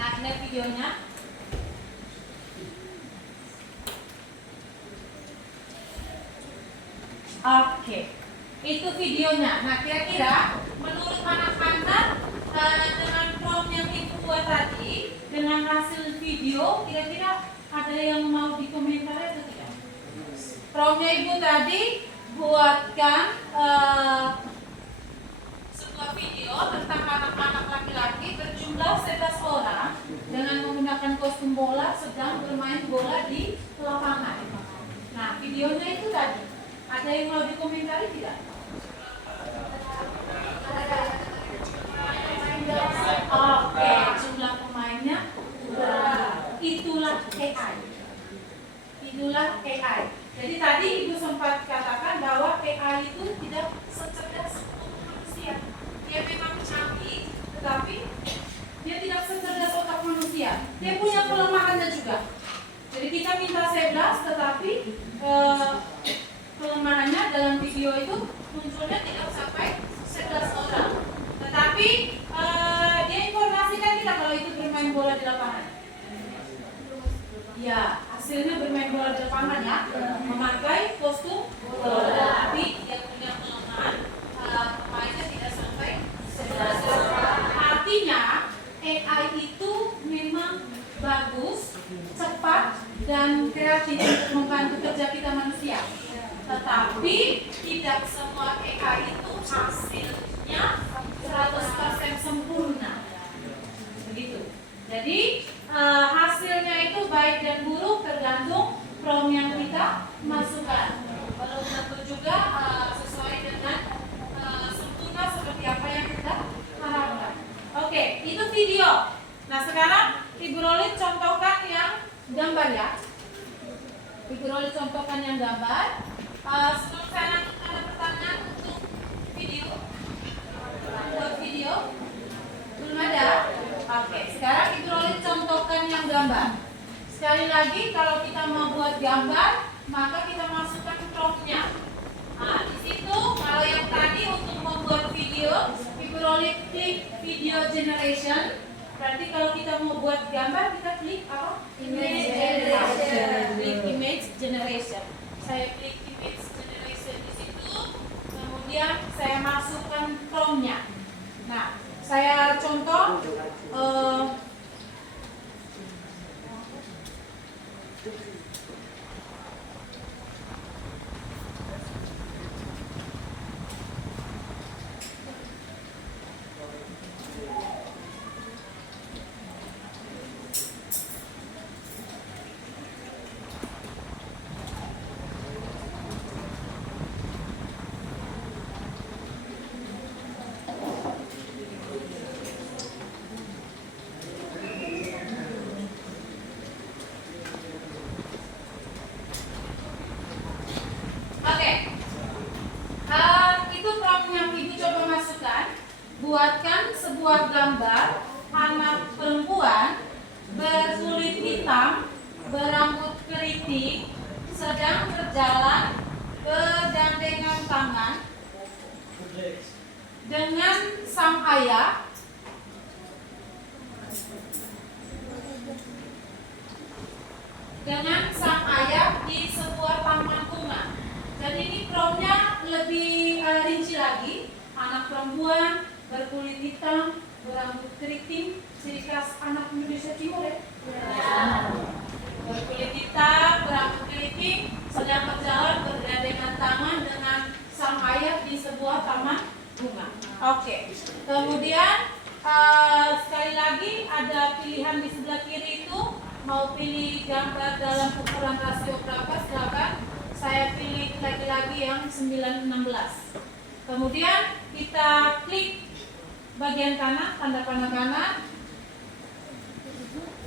Nah, ini videonya. Oke, itu videonya. Nah, kira-kira menurut anak-anak dengan prompt yang ibu buat tadi, dengan hasil video, kira-kira ada yang mau dikomentari atau tidak? Promptnya ibu tadi buatkan sebuah video tentang anak-anak laki-laki berjumlah 11 orang dengan menggunakan kostum bola sedang bermain bola di lapangan. Nah, videonya itu tadi. Ada yang mau dikomentari tidak? Oke, jumlah pemainnya itulah AI. Itulah AI. Jadi tadi ibu sempat katakan bahwa AI itu tidak secerdas manusia. Dia memang canggih, tetapi dia tidak secerdas otak manusia. Dia punya kelemahannya juga. Jadi kita minta 11, tetapi kelemahannya dalam video itu munculnya tidak sampai 11 orang. Tetapi dia informasikan kita kalau itu bermain bola di lapangan. Ya, hasilnya bermain bola di lapangan ya, memakai kostum bola. Tapi dia punya kelemahan, pemainnya tidak sampai 11. Artinya AI itu memang bagus, cepat, dan kreatif untuk membantu kerja kita manusia. Tetapi tidak semua AI itu hasilnya 100% sempurna. Begitu. Jadi hasilnya itu baik dan buruk tergantung prompt yang kita masukkan. Belum tentu juga sesuai dengan sempurna seperti apa yang kita harapkan. Oke, itu video. Nah, sekarang Ibu Rolin contohkan yang gambar ya. Ibu Rolin contohkan yang gambar. Sebelum saya lanjut, ada pertanyaan untuk video? Buat video? Belum ada? Oke, sekarang Ibu Rolin contohkan yang gambar. Sekali lagi, kalau kita mau buat gambar, maka kita masukkan promptnya. Nah, di situ kalau yang tadi untuk membuat video, Ibu Rolin klik video generation. Berarti kalau kita mau buat gambar, kita klik apa? Image generation. Klik image generation. Saya klik image generation di situ. Kemudian saya masukkan promptnya. Nah, saya contoh. Buatkan sebuah gambar anak perempuan berkulit hitam, berambut keriting, sedang berjalan bergandengan tangan dengan sang ayah di sebuah taman bunga. Jadi ini promptnya lebih rinci lagi. Anak perempuan berkulit hitam, berambut keriting, ciri khas anak Indonesia Timur ya? Ya. Berkulit hitam, berambut keriting, sedang berjalan bergandengan tangan dengan sang ayah di sebuah taman bunga. Oke. Kemudian sekali lagi ada pilihan di sebelah kiri itu, mau pilih gambar dalam ukuran rasio berapa silakan. Saya pilih lagi-lagi yang 9:16. Kemudian kita klik bagian kanan, tanda panah kanan.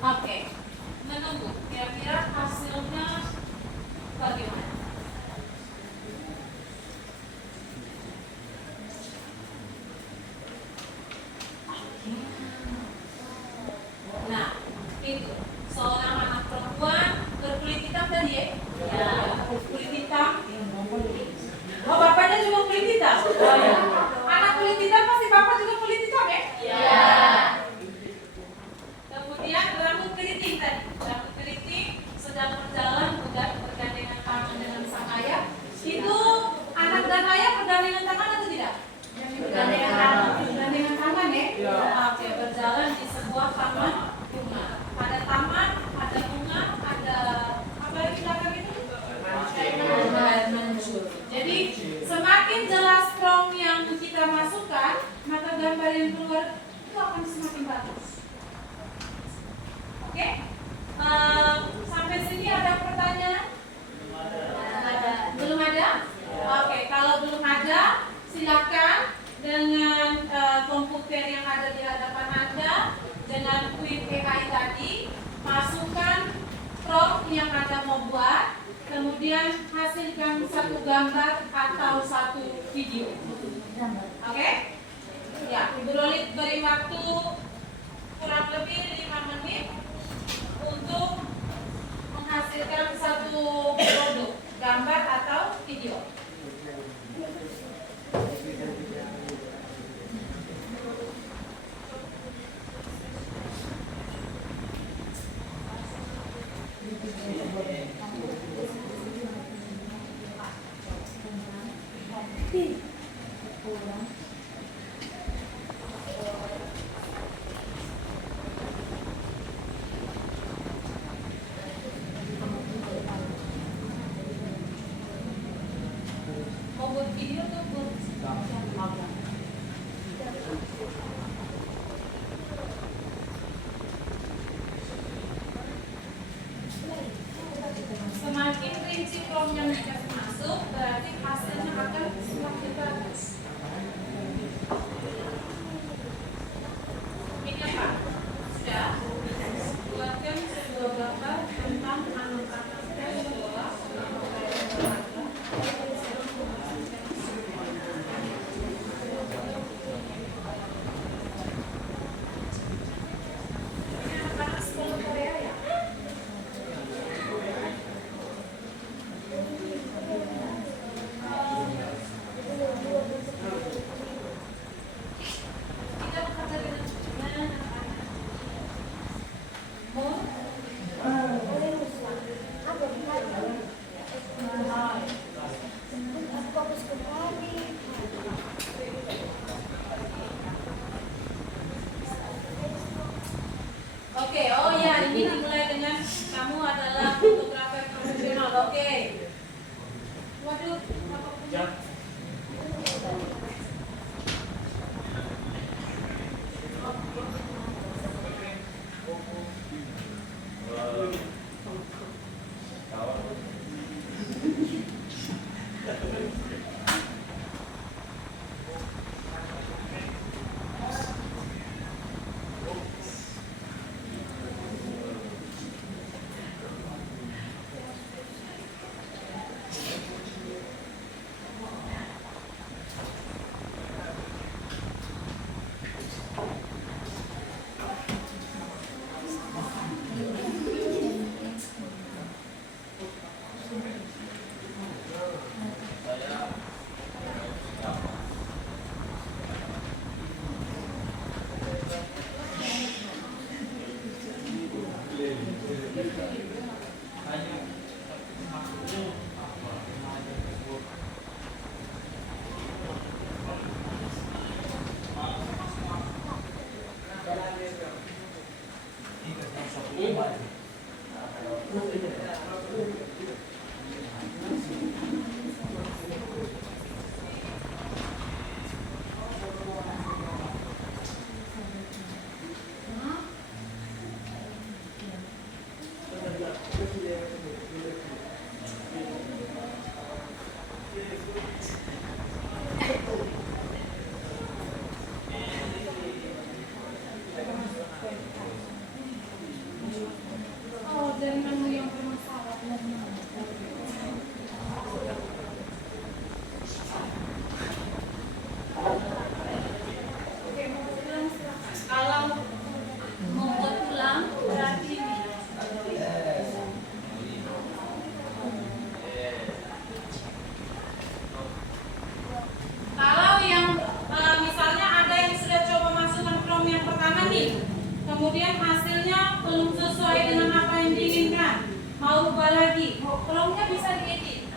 Oke, menunggu kira-kira hasilnya bagaimana. Nah, itu seorang anak perempuan berkulit hitam tadi ya? Ya, kulit hitam. Oh, bapaknya juga sebuah taman bunga. Ada taman, ada bunga, ada apa lagi belakang itu? Air mancur. Jadi semakin jelas prompt yang kita masukkan, maka gambar yang keluar itu akan semakin bagus. Oke? Sampai sini ada pertanyaan? Belum ada? Oke, kalau belum ada, silakan dengan komputer yang ada di hadapan Anda dengan Quick AI tadi, masukkan prompt yang Anda mau buat, kemudian hasilkan satu gambar atau satu video. Oke? Ya, Ibu Rolit beri waktu kurang lebih 5 menit untuk menghasilkan satu produk, gambar atau video. Mau buat video atau buat semakin rinci prompt yang dikasih masuk, berarti hasilnya akan semakin bagus. Ini apa? Sudah? Buatkan sebuah gambar tentang anak-anak sekolah. Oke, oh ya, ini dimulai dengan kamu adalah fotografer profesional. Oke. Waduh, apa punya? kemudian hasilnya belum sesuai dengan apa yang diinginkan, mau ubah lagi, promnya bisa diedit,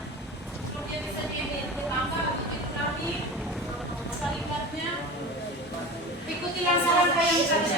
ditambah atau dikurangi kalimatnya, ikuti langkah-langkah yang tadi.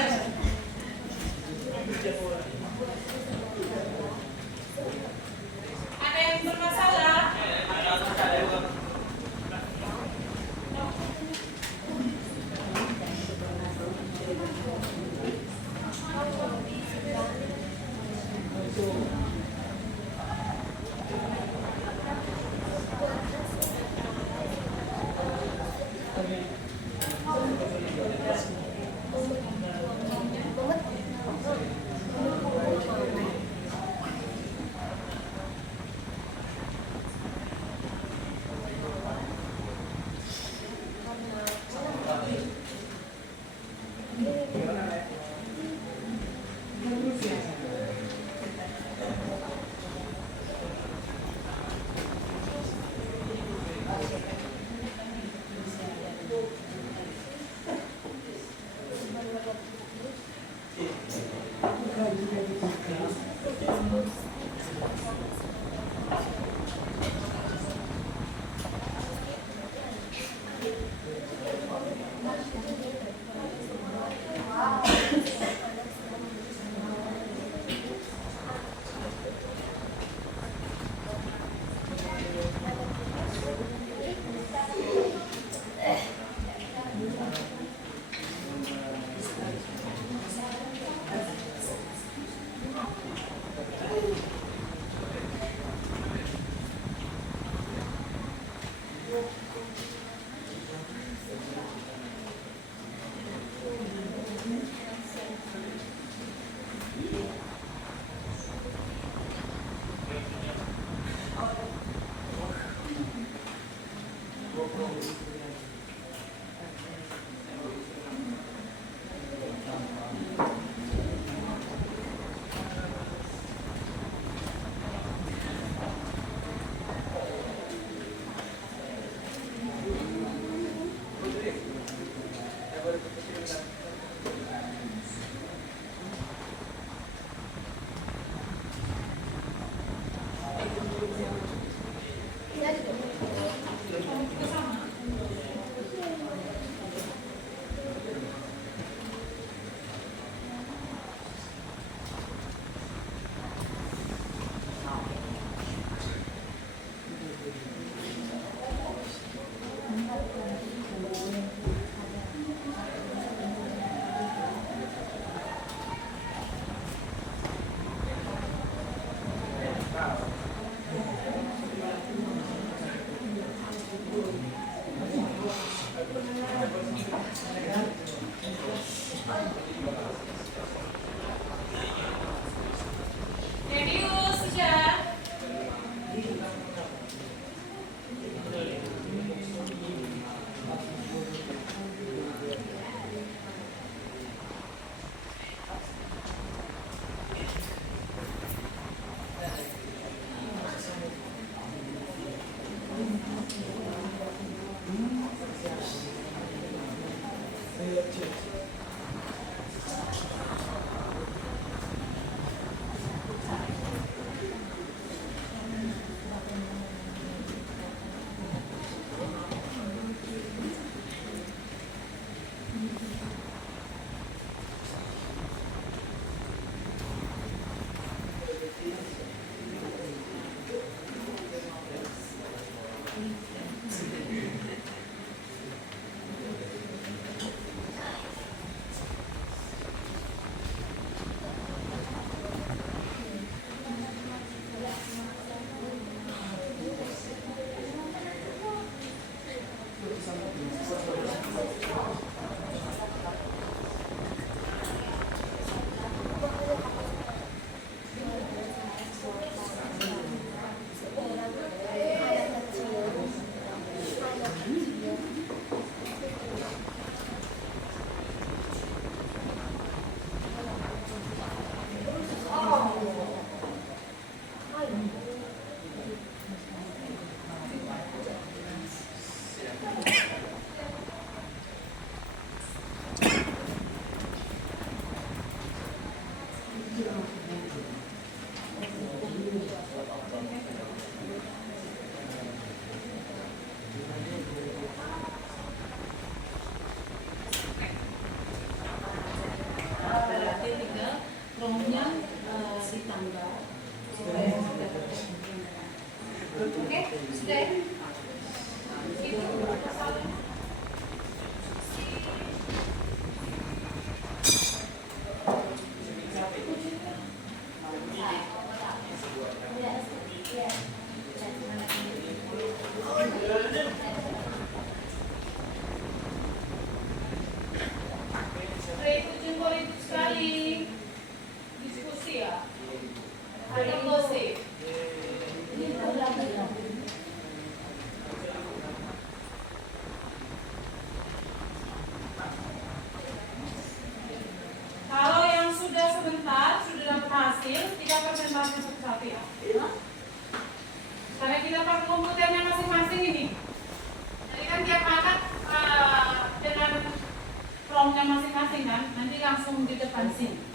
langsung di depan sini.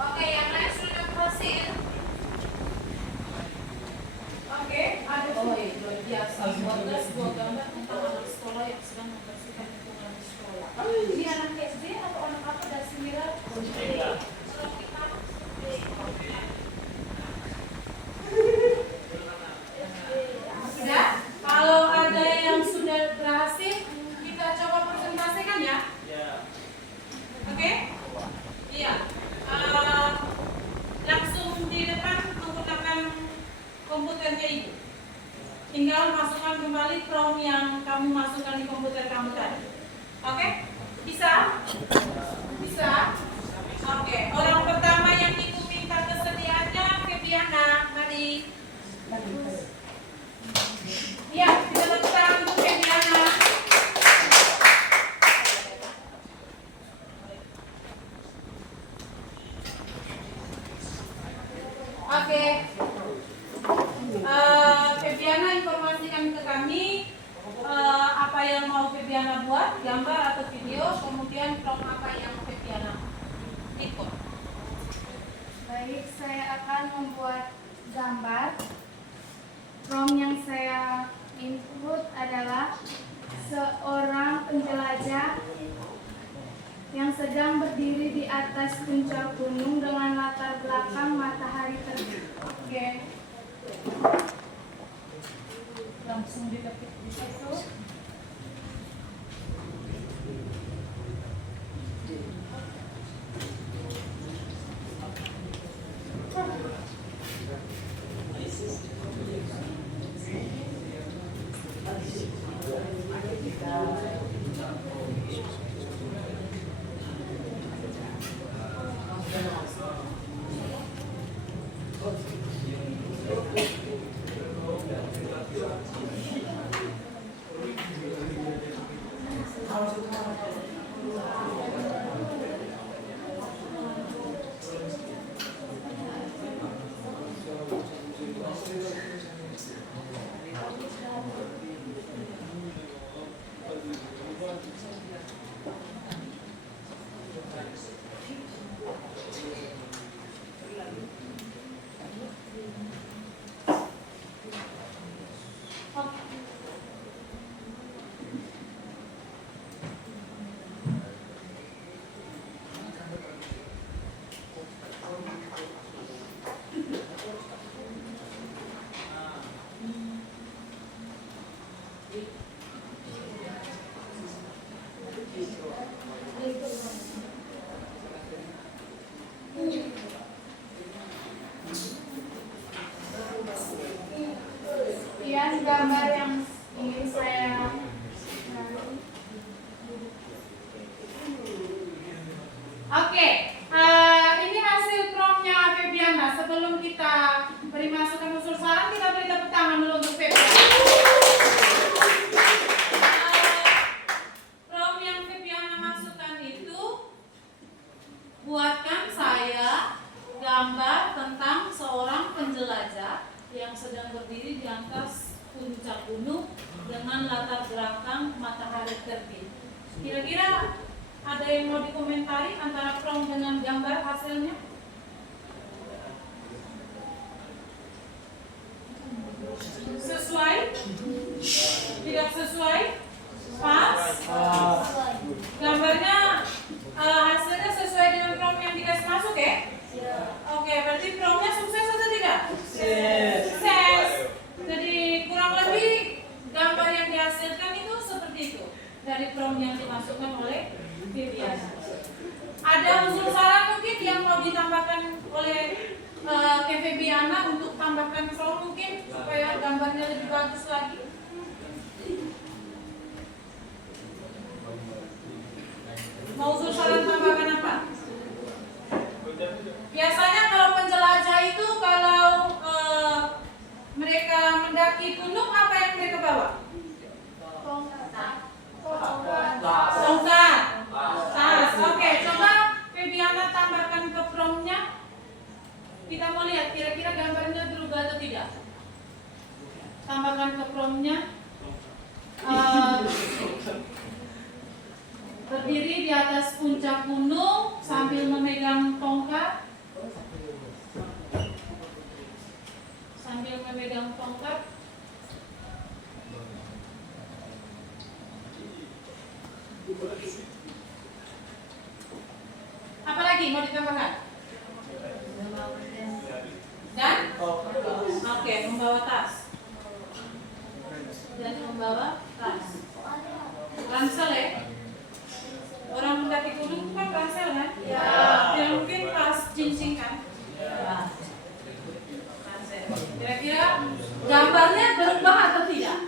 Oke, yang lain sudah berhasil. Oke, ada luar biasa. 12 gambar tentang anak sekolah yang sedang membersihkan lingkungan di sekolah. Ini anak SD atau anak apa dari Semira? Sudah? Kalau ada yang sudah berhasil, kita coba presentasikan ya. Oke? Iya. Langsung di depan menggunakan komputernya Ibu. Tinggal masukkan kembali prompt yang kamu masukkan di komputer kamu tadi. Oke? Bisa? Bisa? Oke. Orang pertama yang Ibu minta kesediaannya Febiana. Mari. Iya, kita tepuk tangan untuk Febiana. Oke. Febiana informasikan ke kami apa yang mau Febiana buat, gambar atau video, kemudian prompt apa yang Febiana ikut. Baik, saya akan membuat gambar. Prompt yang saya input adalah seorang penjelajah yang sedang berdiri di atas puncak gunung dengan latar belakang matahari terbit. Oke. Langsung diketik di situ. Sekian gambar yang ingin saya Oke, ini hasil promptnya Febiana. Sebelum kita beri masukan unsur saran, kita beri tepuk tangan dulu untuk Febiana. Prompt yang Febiana masukkan itu, buatkan saya gambar tentang seorang penjelajah yang sedang berdiri di atas puncak gunung dengan latar belakang matahari terbit. Kira-kira ada yang mau dikomentari antara prompt dengan gambar hasilnya? Sesuai? Tidak sesuai? Pas? Gambarnya hasilnya sesuai dengan prompt yang dikasih masuk ya? Oke, berarti promptnya sukses atau tidak? Sukses. Jadi kurang lebih gambar yang dihasilkan itu seperti itu dari prompt yang dimasukkan oleh Febiana. Ada unsur saran mungkin yang mau ditambahkan oleh ke Febiana untuk tambahkan prompt mungkin supaya gambarnya lebih bagus lagi? Mau unsur saran tambahkan apa? Biasanya kalau penjelajah itu kalau mereka mendaki gunung, apa yang mereka bawa? Tongkat. Tas. Oke, coba Febiana tambahkan ke promptnya. Kita mau lihat kira-kira gambarnya berubah atau tidak. Tambahkan ke promptnya. Berdiri di atas puncak gunung sambil memegang tongkat. Apa lagi mau ditambahkan? Dan? Oke, membawa tas. Dan membawa tas. Ransel ya? Orang mendaki gunung kan ransel kan? Ya. Yang mungkin tas cincin kan? Ya. Ransel. Kira-kira gambarnya berubah atau tidak?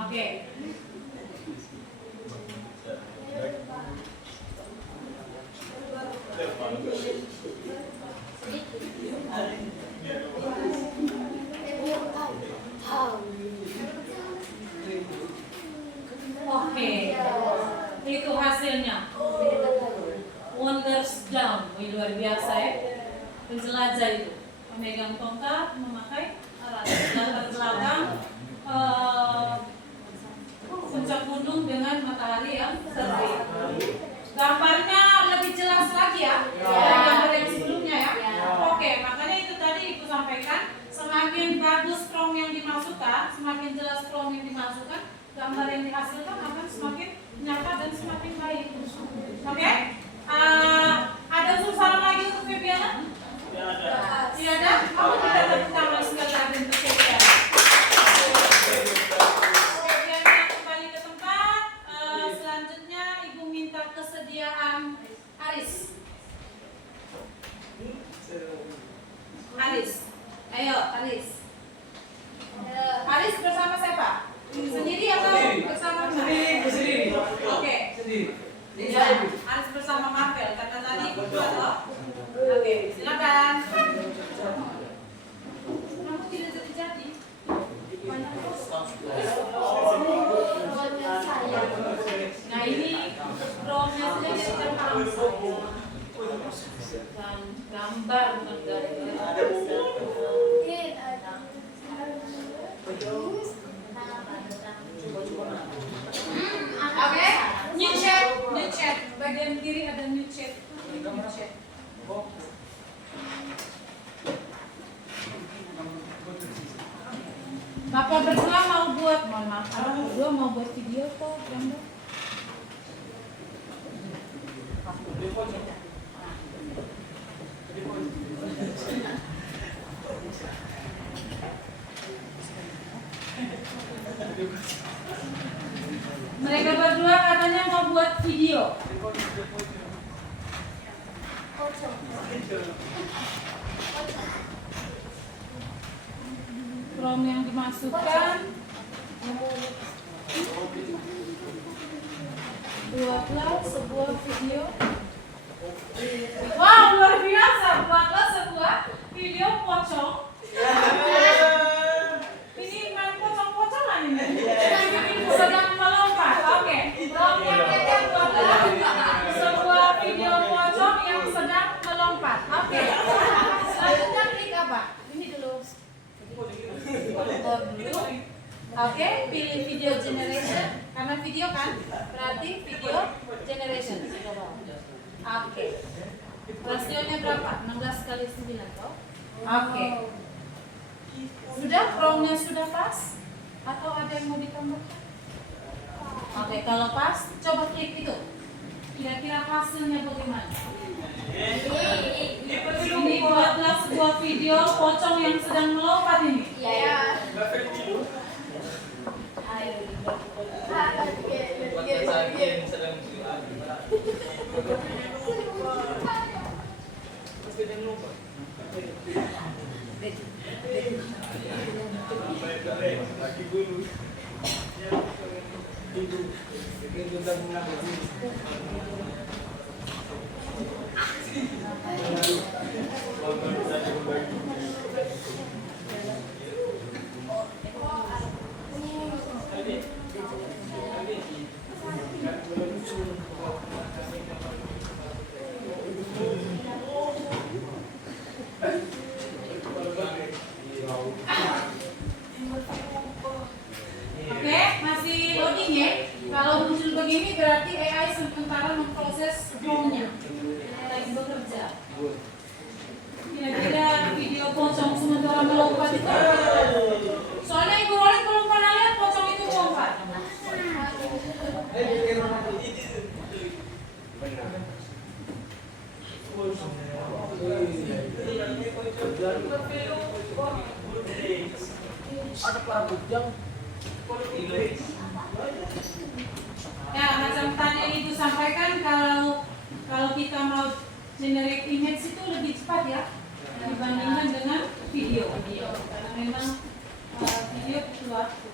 Oke. Oke, itu hasilnya. Wonders down, luar biasa. biasa ya, penjelajah itu memegang tongkat, memakai alat latar belakang puncak gunung dengan matahari yang terbit. Gambarnya lebih jelas lagi ya dari gambar yang sebelumnya ya. Oke, makanya itu tadi Ibu sampaikan, semakin bagus prompt yang dimasukkan, semakin jelas prompt yang dimasukkan, gambar yang dihasilkan akan semakin nyata dan semakin baik. Oke? Ada unsur saran lagi untuk Febiana? Tidak ada? Kamu tidak tepuk tangan sekali lagi untuk Febiana. Febiana kembali ke tempat. Selanjutnya Ibu minta kesediaan Aris. Aris, ayo Aris. Aris bersama siapa? Sendiri atau bersama? Sendiri. Oke. Sendiri. Ya, Aris bersama Marvel karena tadi berdua toh. Oke, silakan. Kamu tidak jadi. Nah ini drawnya saja jadi terpaham. Gambar bukan Oke, new chat. Bagian kiri ada new chat. Bapak berdua mau buat, mohon maaf, Bapak berdua mau buat video kok, gambar. Mereka berdua katanya mau buat video. Prompt yang dimasukkan 12 sebuah video. Wow, luar biasa. Buatlah sebuah video pocong. Ini main pocong-pocongan ini. Sedang melompat. Oke. Promptnya mereka buatlah sebuah video pocong yang sedang melompat. Oke. Selanjutnya klik apa? Ini dulu. Dulu. Oke, pilih video generation. Karena video kan, berarti video generation. Oke. Rasionya berapa? 16 kali 9 toh? Oke. Sudah, promptnya sudah pas? Atau ada yang mau ditambahkan? Oke, kalau pas, coba klik itu. Kira-kira hasilnya bagaimana? Ini buatlah sebuah video pocong yang sedang melompat ini. Iya. Oke, masih loading ya. Kalau muncul begini berarti AI sementara memproses prompt-nya. Lagi bekerja. Kira-kira video pocong sementara melompat itu. Soalnya Ibu Rolik belum pernah lihat pocong itu melompat. Ya, macam tadi yang Ibu sampaikan, kalau kita mau generate image itu lebih cepat ya dibandingkan dengan video. Karena memang video butuh waktu.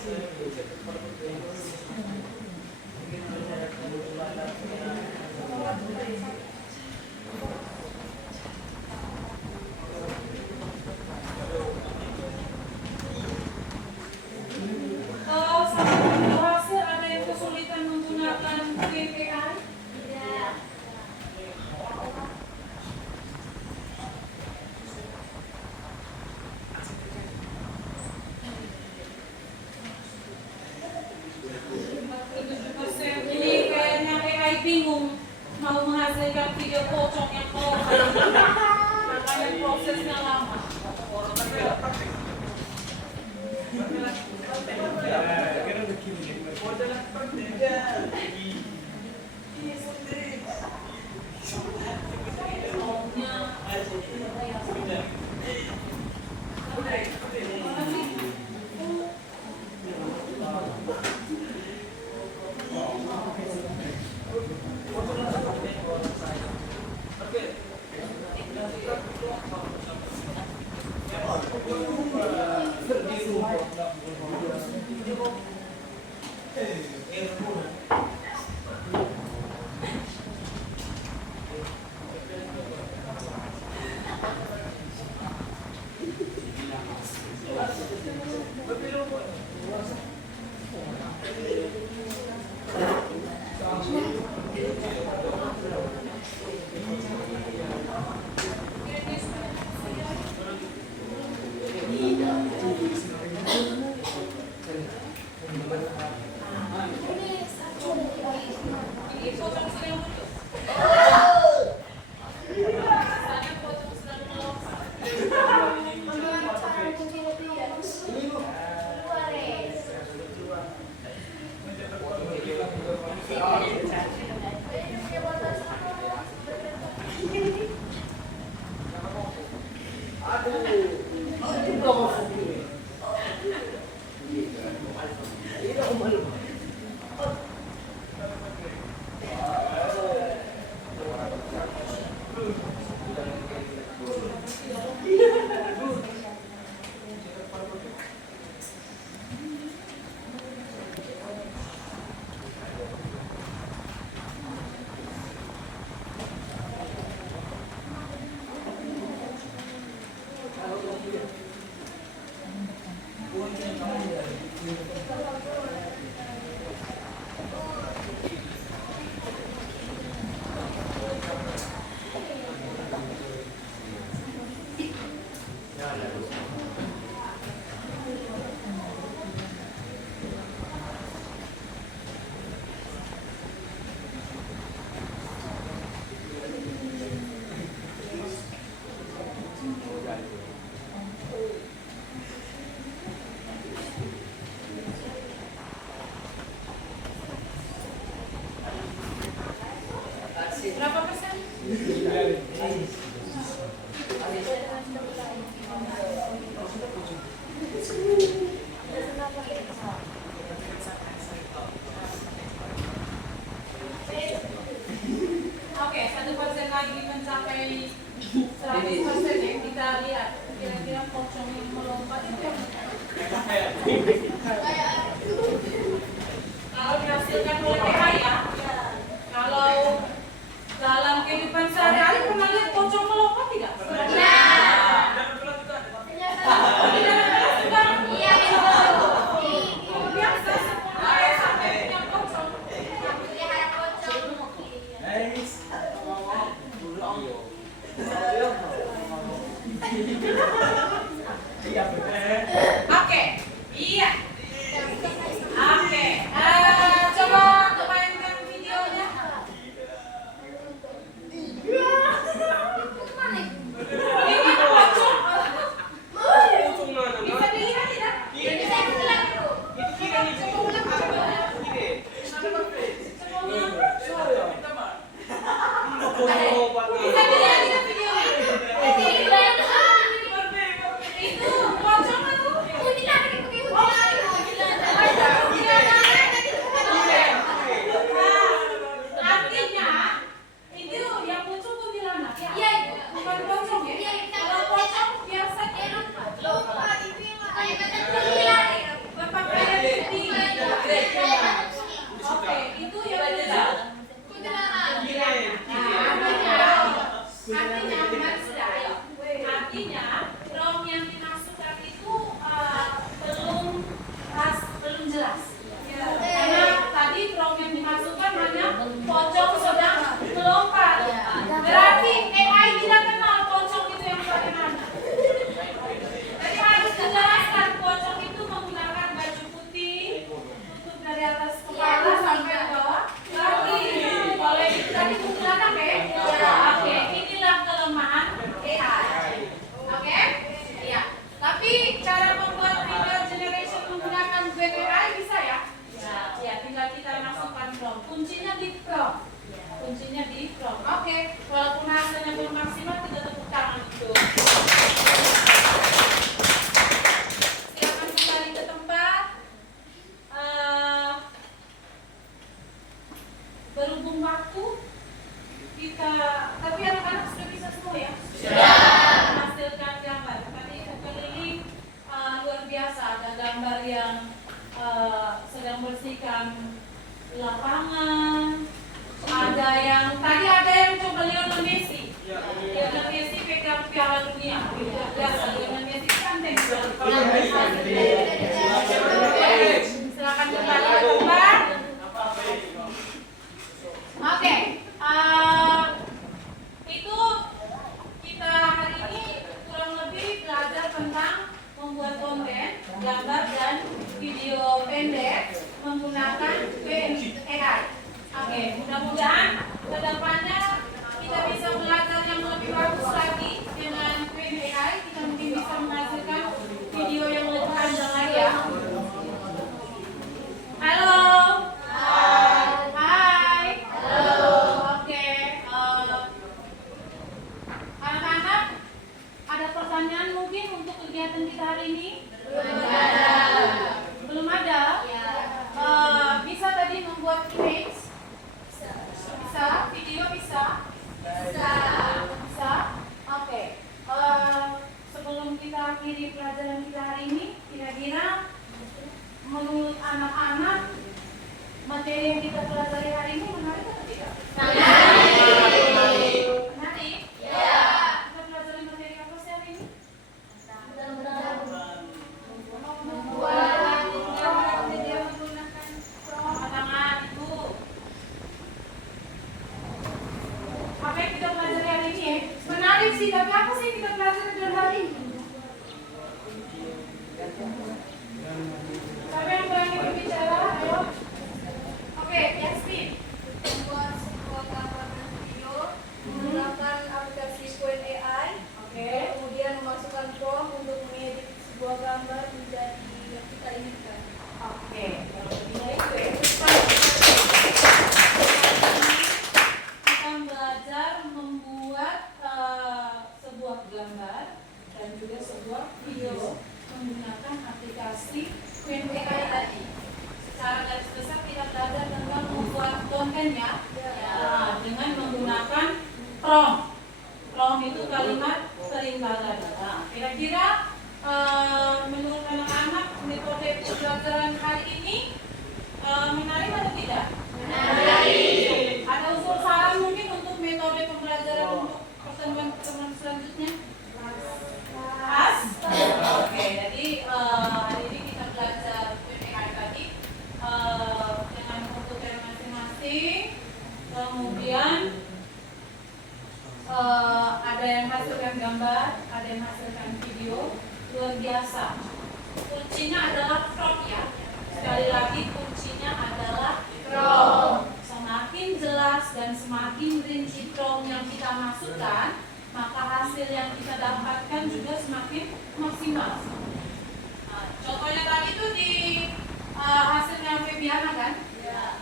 Sampai hasil ada yang kesulitan menggunakan KPI? Tidak. Ini kayaknya AI bingung mau menghasilkan video pocong yang makanya prosesnya lama. Ini pocong sedang putus. Sana pocong sedang melompat. Bagaimana cara mencuci dia? Suarez. jelas. Karena tadi prompt yang dimasukkan hanya pocong sedang melompat. Berarti AI tidak kenal pocong itu yang bagaimana. Jadi harus dijelaskan pocong itu menggunakan baju putih, tutup dari atas kepala sampai bawah kaki. Kalau itu tadi menggunakan Oke, inilah kelemahan AI. Oke? Iya. Tapi cara membuat video generation menggunakan AI bisa ya? Ya, tinggal kita masukkan prompt. Kuncinya di prompt. Kuncinya di prompt. Oke, walaupun hasilnya belum maksimal, kita tepuk tangan dulu. Silakan kembali ke tempat. Berhubung waktu, kita, tapi anak-anak sudah bisa semua ya? Menghasilkan gambar. Tadi Ibu keliling luar biasa. Ada gambar yang sedang bersihkan lapangan. Ada yang tadi ada yang coba Lionel Messi. Lionel Messi pegang Piala Dunia. Luar biasa. Lionel Messi ganteng. Silakan kembali ke tempat. Oke, itu kita hari ini kurang lebih belajar tentang membuat konten, gambar dan video pendek menggunakan AI. Oke, mudah-mudahan kedepannya kita bisa belajar yang lebih bagus lagi dengan AI. Kita mungkin bisa menghasilkan video yang lebih panjang lagi ya. Halo. Pertanyaan mungkin untuk kegiatan kita hari ini? Belum ada? Bisa tadi membuat image? Bisa? Video bisa? Bisa? Oke. Sebelum kita akhiri pelajaran kita hari ini, kira-kira menurut anak-anak materi yang kita pelajari hari ini menarik atau tidak? Menarik? Kita pelajari materi apa sih hari ini? Apa yang kita pelajari hari ini ya? Menarik sih, tapi apa sih yang kita pelajari dalam hari ini? Siapa yang berani berbicara? Ayo. Oke, Yasmin. Membuat sebuah gambar dan video menggunakan aplikasi Q&AI. Kemudian memasukkan prompt untuk mengedit sebuah gambar menjadi yang kita inginkan. Oke, kalau lebih itu ya. Kita belajar membuat sebuah gambar dan juga sebuah video menggunakan aplikasi Q&AI tadi. Secara garis besar kita belajar tentang membuat kontennya dengan menggunakan prompt. Prompt itu kalimat perimbangan. Nah, kira-kira menurut anak-anak metode pembelajaran hari ini menarik atau tidak? Menarik. Ada unsur saran mungkin untuk metode pembelajaran untuk pertemuan selanjutnya? Pas? Oke, jadi hari ini kita belajar Q&A tadi dengan komputer masing-masing. Kemudian ada yang hasilkan gambar, ada yang hasilkan video. Luar biasa. Kuncinya adalah prompt ya. Sekali lagi kuncinya adalah prompt. Semakin jelas dan semakin rinci prompt yang kita masukkan, maka hasil yang kita dapatkan juga semakin maksimal. Nah, contohnya tadi itu di hasilnya Febiana kan?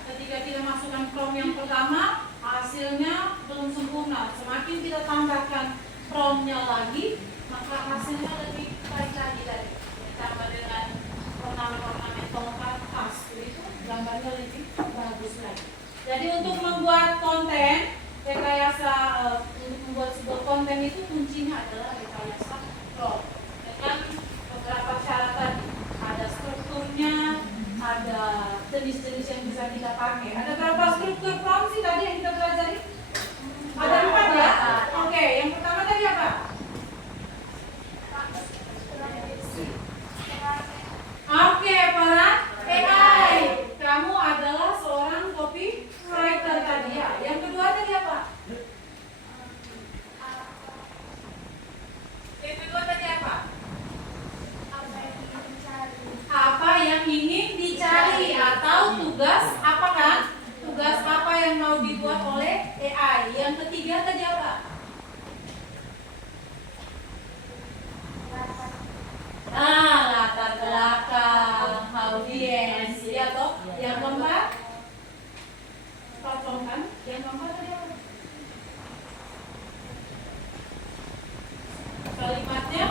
Ketika kita masukkan prompt yang pertama, hasilnya belum sempurna. Semakin kita tambahkan promptnya lagi, maka hasilnya lebih baik lagi tadi. Ditambah dengan ornamen-ornamen tongkat pas, itu gambarnya lebih bagus lagi. Jadi untuk membuat konten, rekayasa untuk membuat sebuah konten itu kuncinya adalah rekayasa prompt dengan beberapa syarat tadi. Ada strukturnya, ada jenis-jenis yang bisa kita pakai. Ada berapa struktur prompt sih tadi yang kita pelajari? Ada 4 ya? Oke, yang pertama tadi apa? Oke, peran AI. yang ingin dicari atau tugas apa kan? Tugas apa yang mau dibuat oleh AI? Yang ketiga tadi apa? Latar belakang, audiens, ya toh. Yang keempat, platform kan? Yang keempat tadi apa? Kalimatnya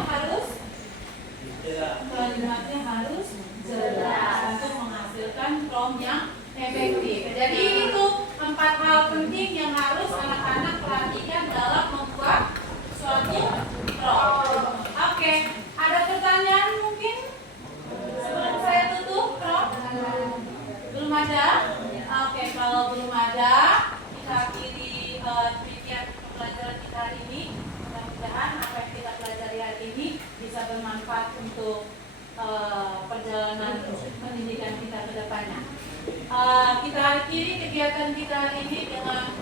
harus jelas untuk menghasilkan prompt yang efektif. Jadi itu 4 hal penting yang harus anak-anak perhatikan dalam membuat suatu prompt. Oke, ada pertanyaan mungkin sebelum saya tutup prompt? Belum ada? Oke, kalau belum ada, kita akhiri trivia pembelajaran kita hari ini. Mudah-mudahan apa yang kita pelajari hari ini bisa bermanfaat untuk perjalanan pendidikan kita ke depannya. Kita akhiri kegiatan kita hari ini dengan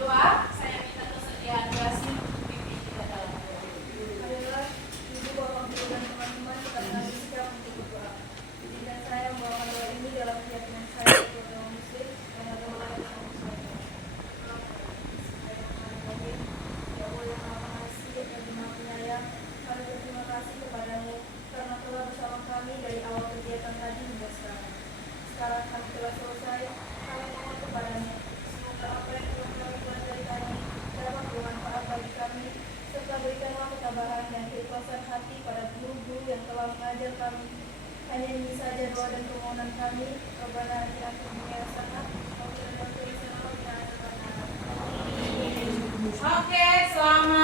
doa. Saya minta kesediaan Yasin untuk pimpin kita dalam doa. Adalah ibu bapak guru dan teman-teman tetap harus siap untuk berdoa. Izinkan saya membawakan doa ini dalam keyakinan saya sebagai orang muslim dan agama lain yang saya. Ya Allah yang Maha Pengasih dan Maha Penyayang, kami berterima kasih kepadamu karena telah bersama kami dari awal kegiatan tadi hingga sekarang. Sekarang kami telah selesai, kami mohon kepadanya semoga apa yang telah kami pelajari tadi dapat bermanfaat bagi kami, serta berikanlah ketabahan dan keikhlasan hati pada guru-guru yang telah mengajar kami. Hanya ini saja doa dan permohonan kami. Rabbana atina fid dunya hasanah wa fil akhirati hasanah wa qina adzabannar. Oke, selamat